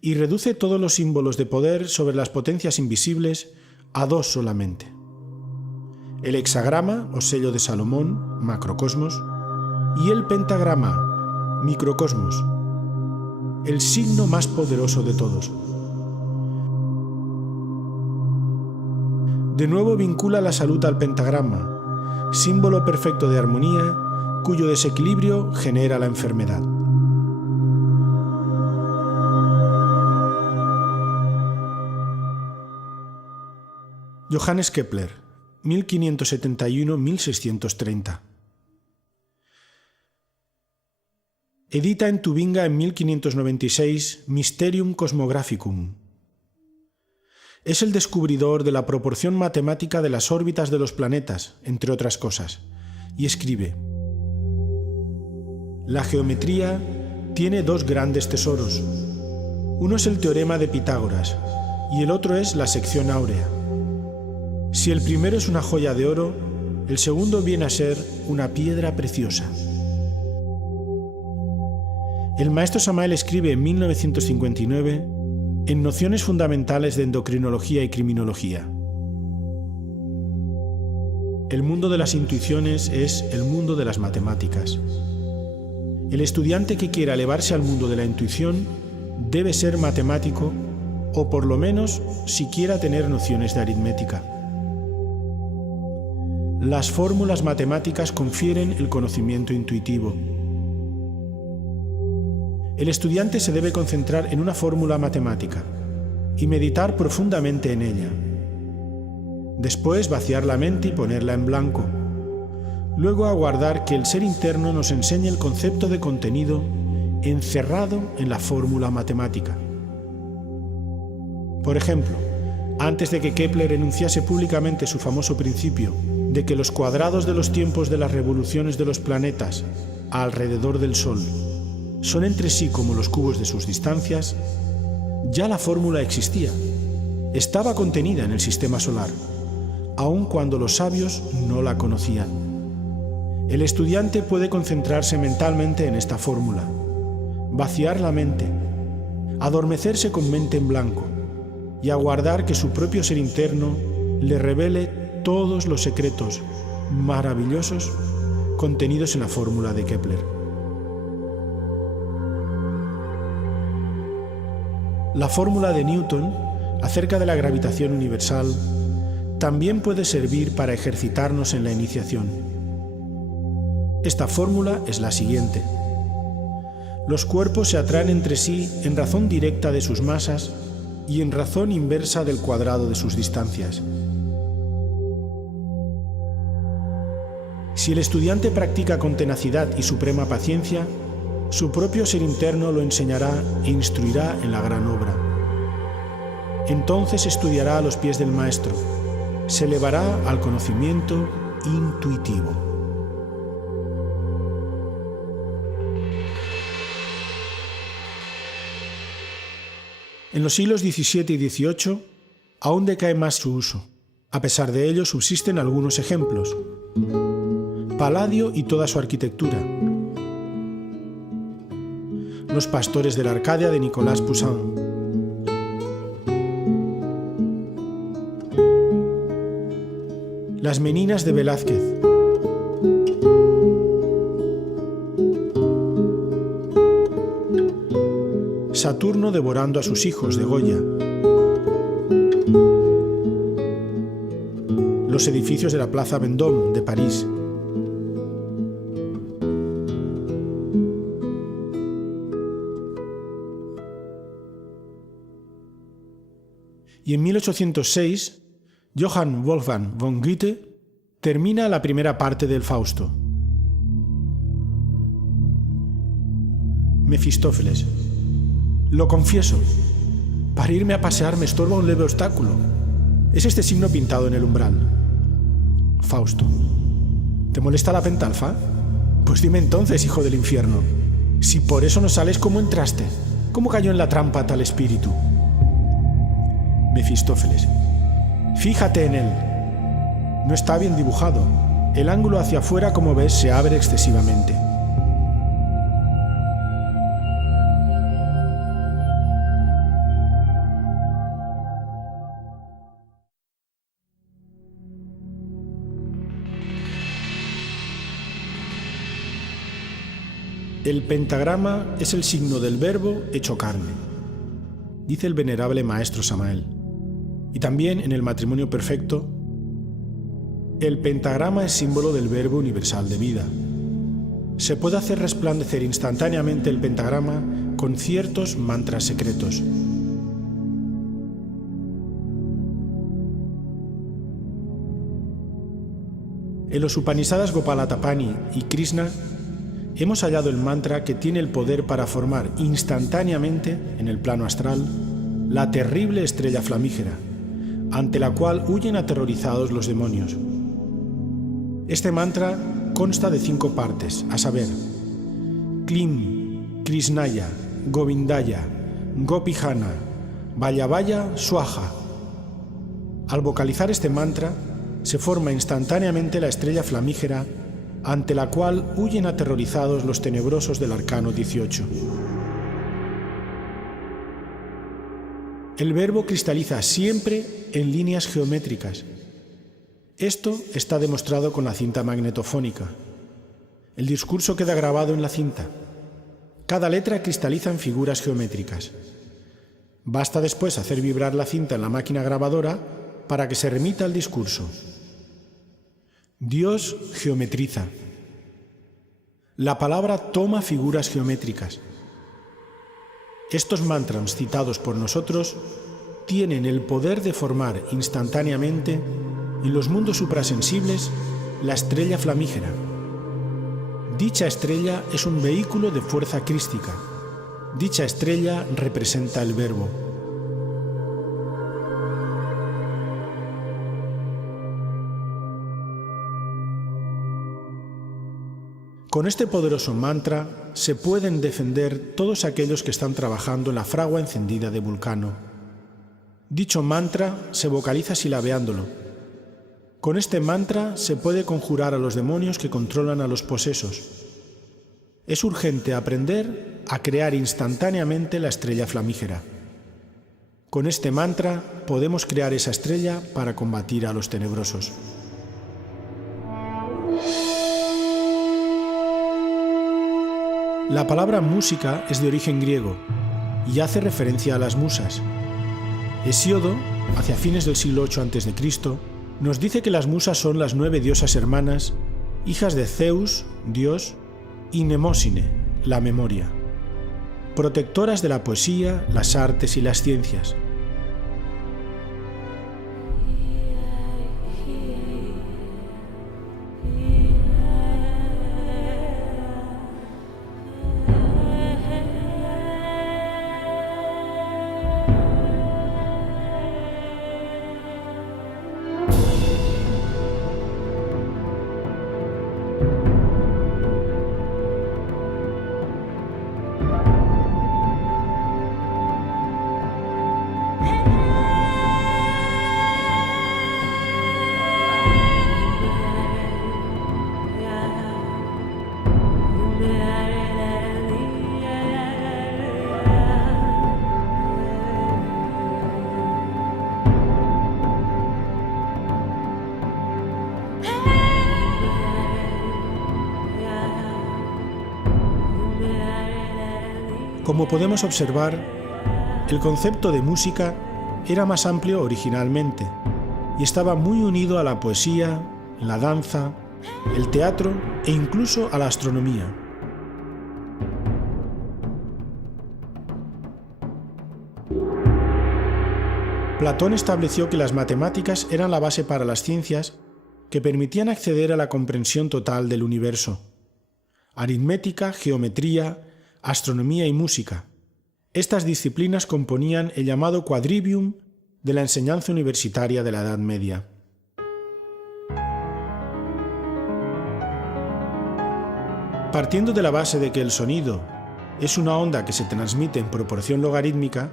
y reduce todos los símbolos de poder sobre las potencias invisibles a dos solamente: el hexagrama o sello de Salomón, macrocosmos, y el pentagrama, microcosmos, el signo más poderoso de todos. De nuevo vincula la salud al pentagrama, símbolo perfecto de armonía, cuyo desequilibrio genera la enfermedad. Johannes Kepler, 1571-1630. Edita en Tubinga en 1596 Mysterium Cosmographicum. Es el descubridor de la proporción matemática de las órbitas de los planetas, entre otras cosas, y escribe: la geometría tiene dos grandes tesoros. Uno es el teorema de Pitágoras y el otro es la sección áurea. Si el primero es una joya de oro, el segundo viene a ser una piedra preciosa. El maestro Samael escribe en 1959 en Nociones fundamentales de endocrinología y criminología: el mundo de las intuiciones es el mundo de las matemáticas. El estudiante que quiera elevarse al mundo de la intuición debe ser matemático o por lo menos siquiera tener nociones de aritmética. Las fórmulas matemáticas confieren el conocimiento intuitivo. El estudiante se debe concentrar en una fórmula matemática y meditar profundamente en ella. Después vaciar la mente y ponerla en blanco. Luego aguardar que el ser interno nos enseñe el concepto de contenido encerrado en la fórmula matemática. Por ejemplo, antes de que Kepler enunciase públicamente su famoso principio de que los cuadrados de los tiempos de las revoluciones de los planetas alrededor del Sol son entre sí como los cubos de sus distancias, ya la fórmula existía, estaba contenida en el sistema solar, aun cuando los sabios no la conocían. El estudiante puede concentrarse mentalmente en esta fórmula, vaciar la mente, adormecerse con mente en blanco y aguardar que su propio ser interno le revele todos los secretos maravillosos contenidos en la fórmula de Kepler. La fórmula de Newton acerca de la gravitación universal también puede servir para ejercitarnos en la iniciación. Esta fórmula es la siguiente. Los cuerpos se atraen entre sí en razón directa de sus masas y en razón inversa del cuadrado de sus distancias. Si el estudiante practica con tenacidad y suprema paciencia, su propio ser interno lo enseñará e instruirá en la gran obra. Entonces estudiará a los pies del maestro, se elevará al conocimiento intuitivo. En los siglos XVII y XVIII aún decae más su uso. A pesar de ello subsisten algunos ejemplos. Palladio y toda su arquitectura. Los pastores de la Arcadia de Nicolas Poussin. Las meninas de Velázquez. Saturno devorando a sus hijos de Goya. Los edificios de la Plaza Vendôme de París. Y en 1806, Johann Wolfgang von Goethe termina la primera parte del Fausto. Mefistófeles. Lo confieso, para irme a pasear me estorba un leve obstáculo. Es este signo pintado en el umbral. Fausto. ¿Te molesta la pentalfa? Pues dime entonces, hijo del infierno. Si por eso no sales, ¿cómo entraste? ¿Cómo cayó en la trampa tal espíritu? Mefistófeles. Fíjate en él. No está bien dibujado. El ángulo hacia afuera, como ves, se abre excesivamente. El pentagrama es el signo del Verbo hecho carne, dice el venerable maestro Samael. Y también en el matrimonio perfecto, el pentagrama es símbolo del Verbo universal de vida. Se puede hacer resplandecer instantáneamente el pentagrama con ciertos mantras secretos. En los Upanishadas Gopalatapani y Krishna hemos hallado el mantra que tiene el poder para formar instantáneamente, en el plano astral, la terrible estrella flamígera, ante la cual huyen aterrorizados los demonios. Este mantra consta de 5 partes, a saber, Klim, Krishnaya, Govindaya, Gopihana, Vayavaya, Swaha. Al vocalizar este mantra, se forma instantáneamente la estrella flamígera ante la cual huyen aterrorizados los tenebrosos del arcano 18. El verbo cristaliza siempre en líneas geométricas. Esto está demostrado con la cinta magnetofónica. El discurso queda grabado en la cinta. Cada letra cristaliza en figuras geométricas. Basta después hacer vibrar la cinta en la máquina grabadora para que se remita el discurso. Dios geometriza. La palabra toma figuras geométricas. Estos mantras citados por nosotros tienen el poder de formar instantáneamente en los mundos suprasensibles la estrella flamígera. Dicha estrella es un vehículo de fuerza crística. Dicha estrella representa el Verbo. Con este poderoso mantra se pueden defender todos aquellos que están trabajando en la fragua encendida de Vulcano. Dicho mantra se vocaliza silabeándolo. Con este mantra se puede conjurar a los demonios que controlan a los posesos. Es urgente aprender a crear instantáneamente la estrella flamígera. Con este mantra podemos crear esa estrella para combatir a los tenebrosos. La palabra música es de origen griego y hace referencia a las musas. Hesíodo, hacia fines del siglo VIII a.C., nos dice que las musas son las 9 diosas hermanas, hijas de Zeus, Dios, y Mnemósine, la memoria, protectoras de la poesía, las artes y las ciencias. Como podemos observar, el concepto de música era más amplio originalmente y estaba muy unido a la poesía, la danza, el teatro e incluso a la astronomía. Platón estableció que las matemáticas eran la base para las ciencias que permitían acceder a la comprensión total del universo. Aritmética, geometría, astronomía y música. Estas disciplinas componían el llamado quadrivium de la enseñanza universitaria de la Edad Media. Partiendo de la base de que el sonido es una onda que se transmite en proporción logarítmica,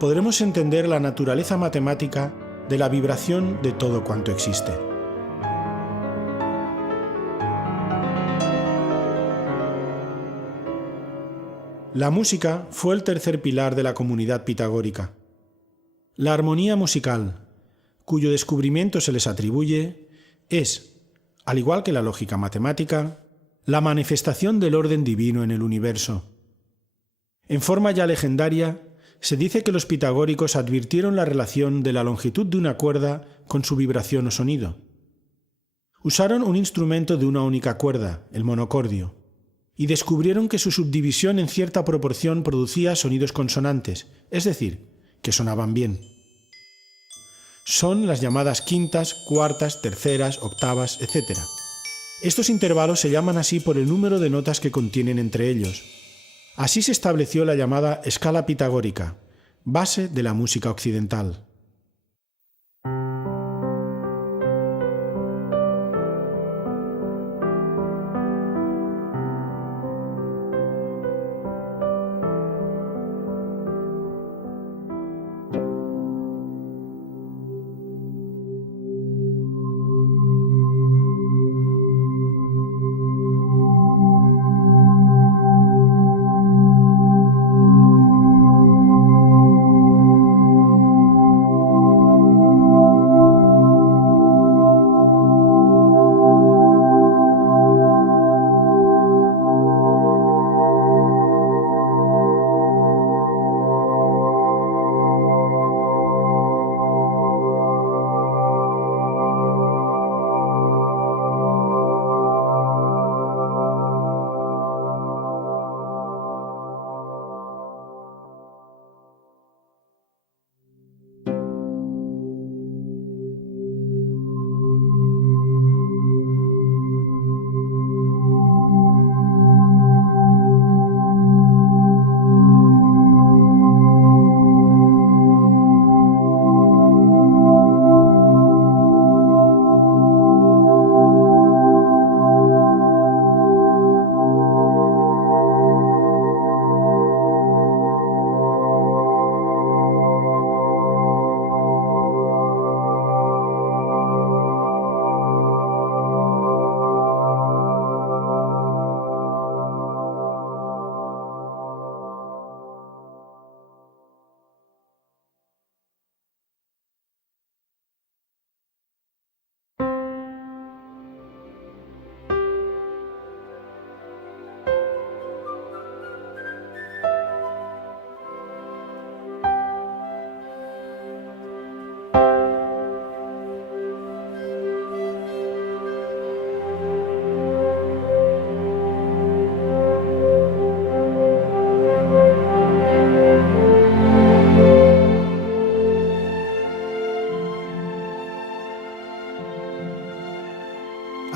podremos entender la naturaleza matemática de la vibración de todo cuanto existe. La música fue el tercer pilar de la comunidad pitagórica. La armonía musical, cuyo descubrimiento se les atribuye, es, al igual que la lógica matemática, la manifestación del orden divino en el universo. En forma ya legendaria, se dice que los pitagóricos advirtieron la relación de la longitud de una cuerda con su vibración o sonido. Usaron un instrumento de una única cuerda, el monocordio, y descubrieron que su subdivisión en cierta proporción producía sonidos consonantes, es decir, que sonaban bien. Son las llamadas quintas, cuartas, terceras, octavas, etc. Estos intervalos se llaman así por el número de notas que contienen entre ellos. Así se estableció la llamada escala pitagórica, base de la música occidental.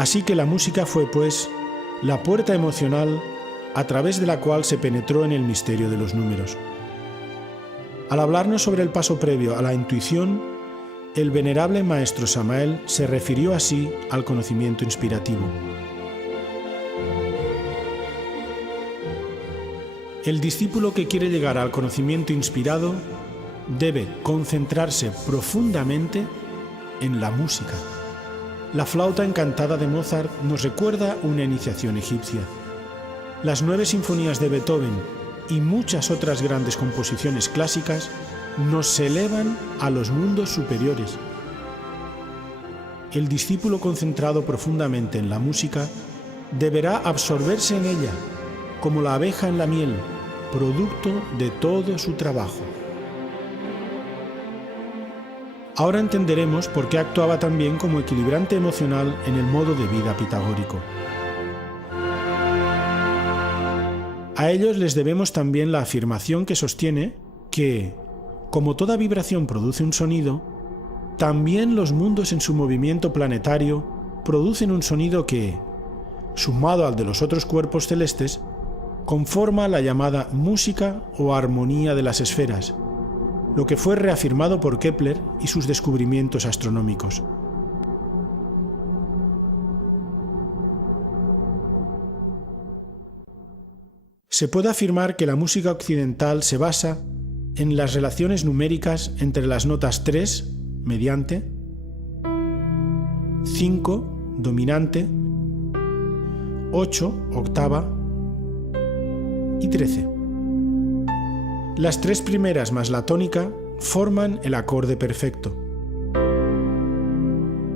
Así que la música fue, pues, la puerta emocional a través de la cual se penetró en el misterio de los números. Al hablarnos sobre el paso previo a la intuición, el venerable maestro Samael se refirió así al conocimiento inspirativo. El discípulo que quiere llegar al conocimiento inspirado debe concentrarse profundamente en la música. La flauta encantada de Mozart nos recuerda una iniciación egipcia. Las 9 sinfonías de Beethoven y muchas otras grandes composiciones clásicas nos elevan a los mundos superiores. El discípulo concentrado profundamente en la música deberá absorberse en ella, como la abeja en la miel, producto de todo su trabajo. Ahora entenderemos por qué actuaba también como equilibrante emocional en el modo de vida pitagórico. A ellos les debemos también la afirmación que sostiene que, como toda vibración produce un sonido, también los mundos en su movimiento planetario producen un sonido que, sumado al de los otros cuerpos celestes, conforma la llamada música o armonía de las esferas, lo que fue reafirmado por Kepler y sus descubrimientos astronómicos. Se puede afirmar que la música occidental se basa en las relaciones numéricas entre las notas 3, mediante, 5, dominante, 8, octava y 13. Las 3 primeras más la tónica forman el acorde perfecto.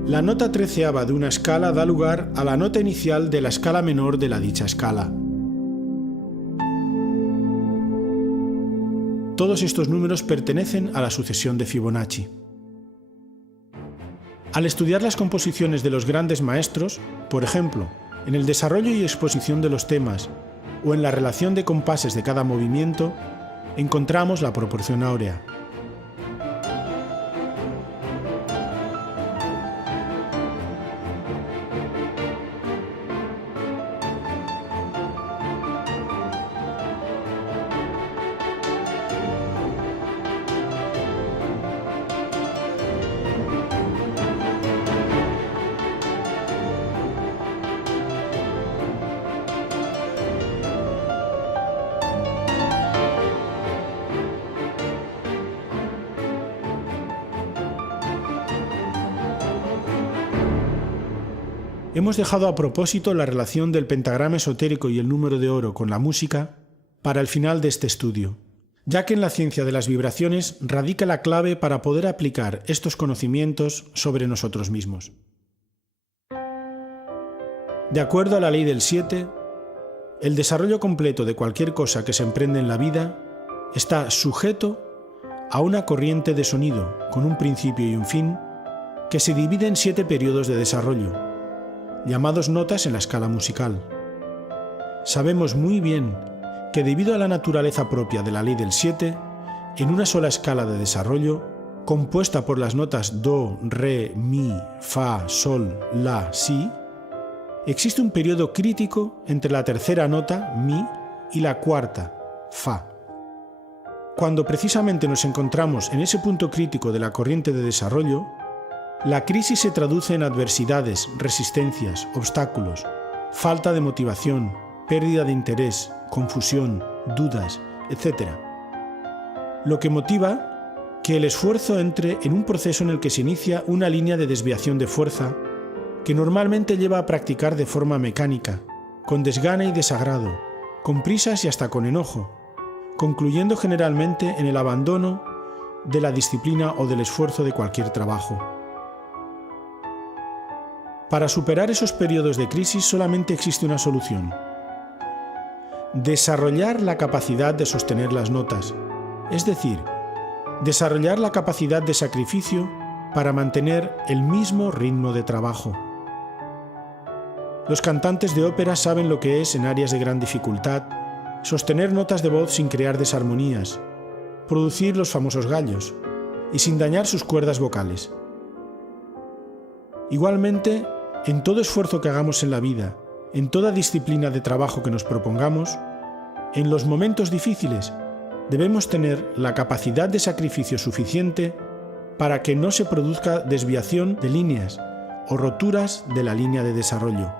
La nota 13ª de una escala da lugar a la nota inicial de la escala menor de la dicha escala. Todos estos números pertenecen a la sucesión de Fibonacci. Al estudiar las composiciones de los grandes maestros, por ejemplo, en el desarrollo y exposición de los temas o en la relación de compases de cada movimiento, encontramos la proporción áurea. Hemos dejado a propósito la relación del pentagrama esotérico y el número de oro con la música para el final de este estudio, ya que en la ciencia de las vibraciones radica la clave para poder aplicar estos conocimientos sobre nosotros mismos. De acuerdo a la ley del 7, el desarrollo completo de cualquier cosa que se emprende en la vida está sujeto a una corriente de sonido con un principio y un fin que se divide en 7 periodos de desarrollo, llamados notas en la escala musical. Sabemos muy bien que debido a la naturaleza propia de la ley del 7, en una sola escala de desarrollo, compuesta por las notas do, re, mi, fa, sol, la, si, existe un periodo crítico entre la tercera nota, mi, y la cuarta, fa. Cuando precisamente nos encontramos en ese punto crítico de la corriente de desarrollo, la crisis se traduce en adversidades, resistencias, obstáculos, falta de motivación, pérdida de interés, confusión, dudas, etc. Lo que motiva que el esfuerzo entre en un proceso en el que se inicia una línea de desviación de fuerza que normalmente lleva a practicar de forma mecánica, con desgana y desagrado, con prisas y hasta con enojo, concluyendo generalmente en el abandono de la disciplina o del esfuerzo de cualquier trabajo. Para superar esos periodos de crisis solamente existe una solución: desarrollar la capacidad de sostener las notas, es decir, desarrollar la capacidad de sacrificio para mantener el mismo ritmo de trabajo. Los cantantes de ópera saben lo que es, en áreas de gran dificultad, sostener notas de voz sin crear desarmonías, producir los famosos gallos y sin dañar sus cuerdas vocales. Igualmente, En todo esfuerzo que hagamos en la vida, en toda disciplina de trabajo que nos propongamos, en los momentos difíciles, debemos tener la capacidad de sacrificio suficiente para que no se produzca desviación de líneas o roturas de la línea de desarrollo.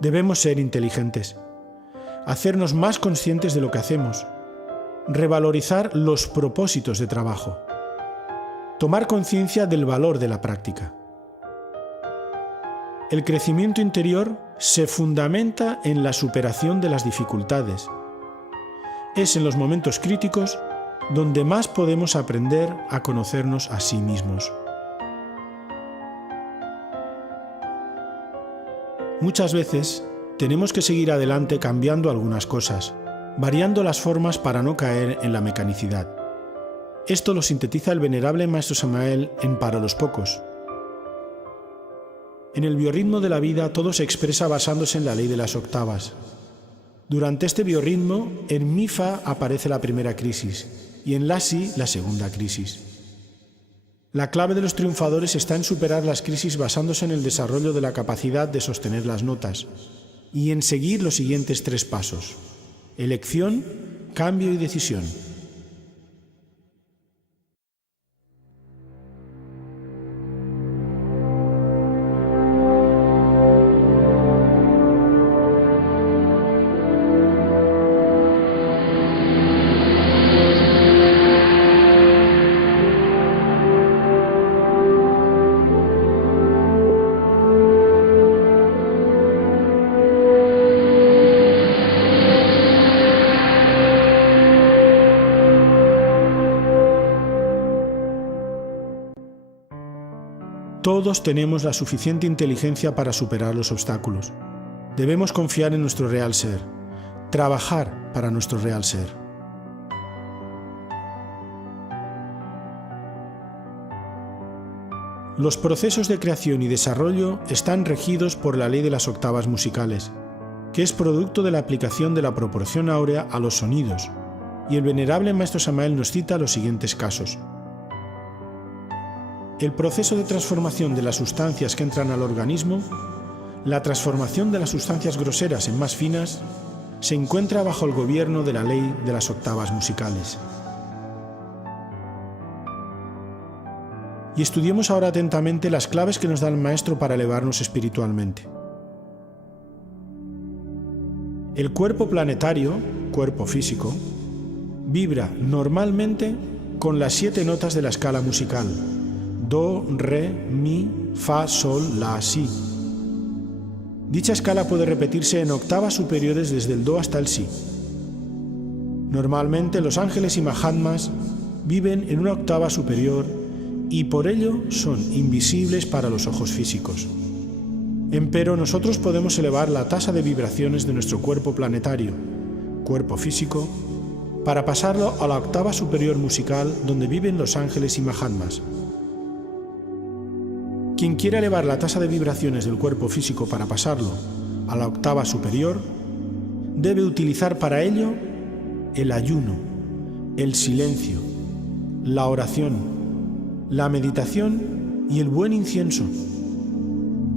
Debemos ser inteligentes, hacernos más conscientes de lo que hacemos, revalorizar los propósitos de trabajo, tomar conciencia del valor de la práctica. El crecimiento interior se fundamenta en la superación de las dificultades. Es en los momentos críticos donde más podemos aprender a conocernos a sí mismos. Muchas veces tenemos que seguir adelante cambiando algunas cosas, variando las formas para no caer en la mecanicidad. Esto lo sintetiza el venerable Maestro Samael en Para los Pocos. En el biorritmo de la vida todo se expresa basándose en la ley de las octavas. Durante este biorritmo, en mi Fa aparece la primera crisis y en la Si la segunda crisis. La clave de los triunfadores está en superar las crisis basándose en el desarrollo de la capacidad de sostener las notas y en seguir los siguientes 3 pasos: elección, cambio y decisión. Todos tenemos la suficiente inteligencia para superar los obstáculos. Debemos confiar en nuestro real ser, trabajar para nuestro real ser. Los procesos de creación y desarrollo están regidos por la ley de las octavas musicales, que es producto de la aplicación de la proporción áurea a los sonidos, y el venerable Maestro Samael nos cita los siguientes casos. El proceso de transformación de las sustancias que entran al organismo, la transformación de las sustancias groseras en más finas, se encuentra bajo el gobierno de la ley de las octavas musicales. Y estudiemos ahora atentamente las claves que nos da el Maestro para elevarnos espiritualmente. El cuerpo planetario, cuerpo físico, vibra normalmente con las 7 notas de la escala musical: Do, Re, Mi, Fa, Sol, La, Si. Dicha escala puede repetirse en octavas superiores desde el Do hasta el Si. Normalmente los ángeles y Mahatmas viven en una octava superior y por ello son invisibles para los ojos físicos. Empero nosotros podemos elevar la tasa de vibraciones de nuestro cuerpo planetario, cuerpo físico, para pasarlo a la octava superior musical donde viven los ángeles y Mahatmas. Quien quiera elevar la tasa de vibraciones del cuerpo físico para pasarlo a la octava superior, debe utilizar para ello el ayuno, el silencio, la oración, la meditación y el buen incienso.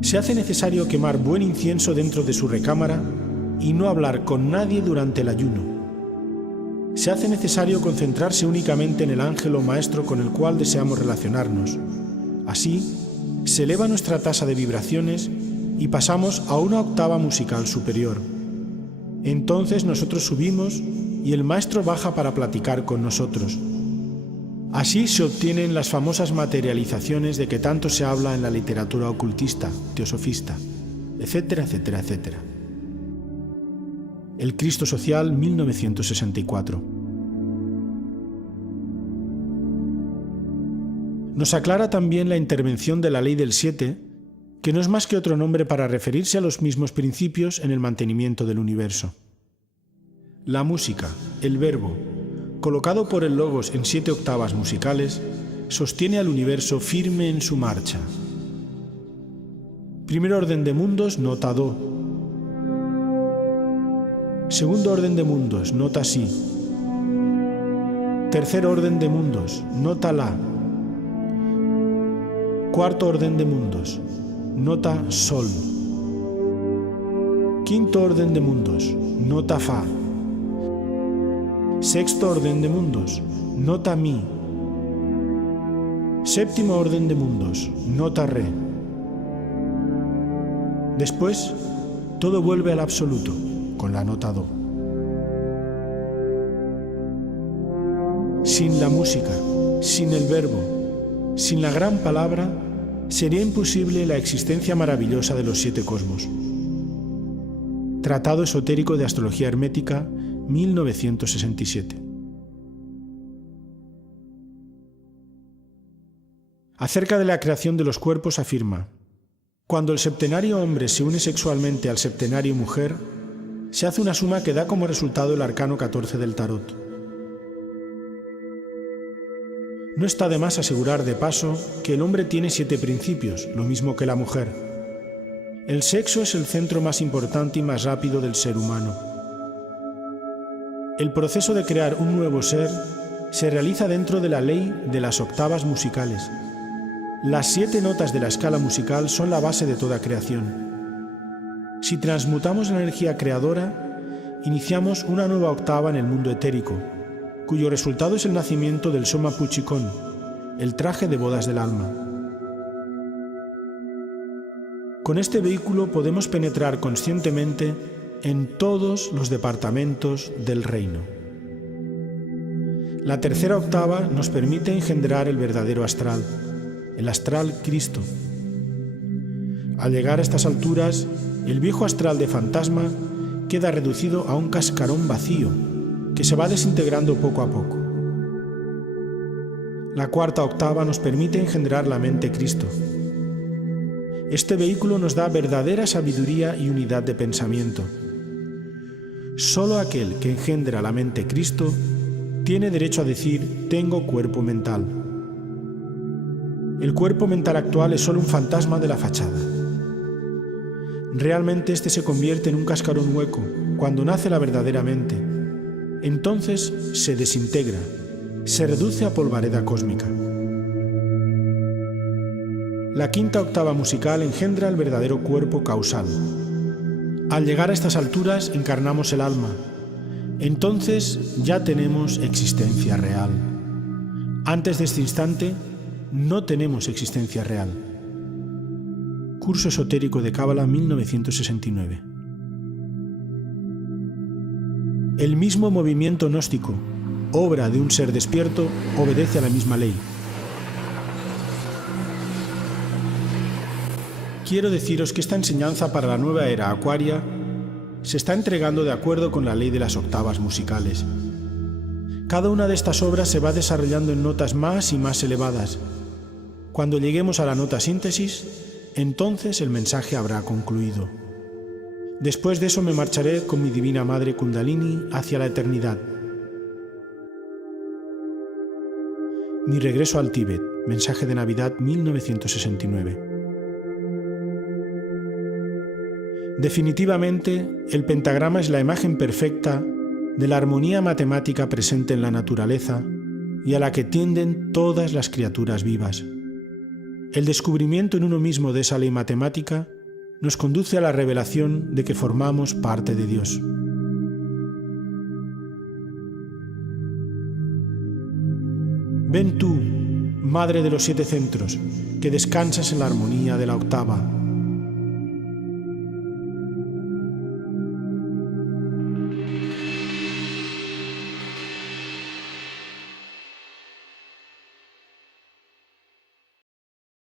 Se hace necesario quemar buen incienso dentro de su recámara y no hablar con nadie durante el ayuno. Se hace necesario concentrarse únicamente en el ángel o maestro con el cual deseamos relacionarnos. Así, se eleva nuestra tasa de vibraciones y pasamos a una octava musical superior. Entonces nosotros subimos y el maestro baja para platicar con nosotros. Así se obtienen las famosas materializaciones de que tanto se habla en la literatura ocultista, teosofista, etcétera, etcétera, etcétera. El Cristo Social, 1964. Nos aclara también la intervención de la ley del 7, que no es más que otro nombre para referirse a los mismos principios en el mantenimiento del universo. La música, el verbo, colocado por el Logos en 7 octavas musicales, sostiene al universo firme en su marcha. Primer orden de mundos, nota Do. Segundo orden de mundos, nota Si. Tercer orden de mundos, nota La. Cuarto orden de mundos, nota sol. Quinto orden de mundos, nota fa. Sexto orden de mundos, nota mi. Séptimo orden de mundos, nota re. Después, todo vuelve al absoluto, con la nota do. Sin la música, sin el verbo, sin la gran palabra, sería imposible la existencia maravillosa de los 7 cosmos. Tratado esotérico de Astrología Hermética, 1967. Acerca de la creación de los cuerpos afirma: cuando el septenario hombre se une sexualmente al septenario mujer, se hace una suma que da como resultado el arcano 14 del tarot. No está de más asegurar de paso que el hombre tiene 7 principios, lo mismo que la mujer. El sexo es el centro más importante y más rápido del ser humano. El proceso de crear un nuevo ser se realiza dentro de la ley de las octavas musicales. Las 7 notas de la escala musical son la base de toda creación. Si transmutamos la energía creadora, iniciamos una nueva octava en el mundo etérico, cuyo resultado es el nacimiento del Soma Puchikon, el traje de bodas del alma. Con este vehículo podemos penetrar conscientemente en todos los departamentos del reino. La tercera octava nos permite engendrar el verdadero astral, el astral Cristo. Al llegar a estas alturas, el viejo astral de fantasma queda reducido a un cascarón vacío, que se va desintegrando poco a poco. La cuarta octava nos permite engendrar la mente Cristo. Este vehículo nos da verdadera sabiduría y unidad de pensamiento. Solo aquel que engendra la mente Cristo tiene derecho a decir: tengo cuerpo mental. El cuerpo mental actual es solo un fantasma de la fachada. Realmente este se convierte en un cascarón hueco cuando nace la verdadera mente. Entonces se desintegra, se reduce a polvareda cósmica. La quinta octava musical engendra el verdadero cuerpo causal. Al llegar a estas alturas encarnamos el alma. Entonces ya tenemos existencia real. Antes de este instante no tenemos existencia real. Curso esotérico de Cábala 1969. El mismo movimiento gnóstico, obra de un ser despierto, obedece a la misma ley. Quiero deciros que esta enseñanza para la nueva era acuaria se está entregando de acuerdo con la ley de las octavas musicales. Cada una de estas obras se va desarrollando en notas más y más elevadas. Cuando lleguemos a la nota síntesis, entonces el mensaje habrá concluido. Después de eso me marcharé con mi divina madre Kundalini hacia la eternidad. Mi regreso al Tíbet, mensaje de Navidad 1969. Definitivamente, el pentagrama es la imagen perfecta de la armonía matemática presente en la naturaleza y a la que tienden todas las criaturas vivas. El descubrimiento en uno mismo de esa ley matemática nos conduce a la revelación de que formamos parte de Dios. Ven tú, Madre de los 7 centros, que descansas en la armonía de la octava.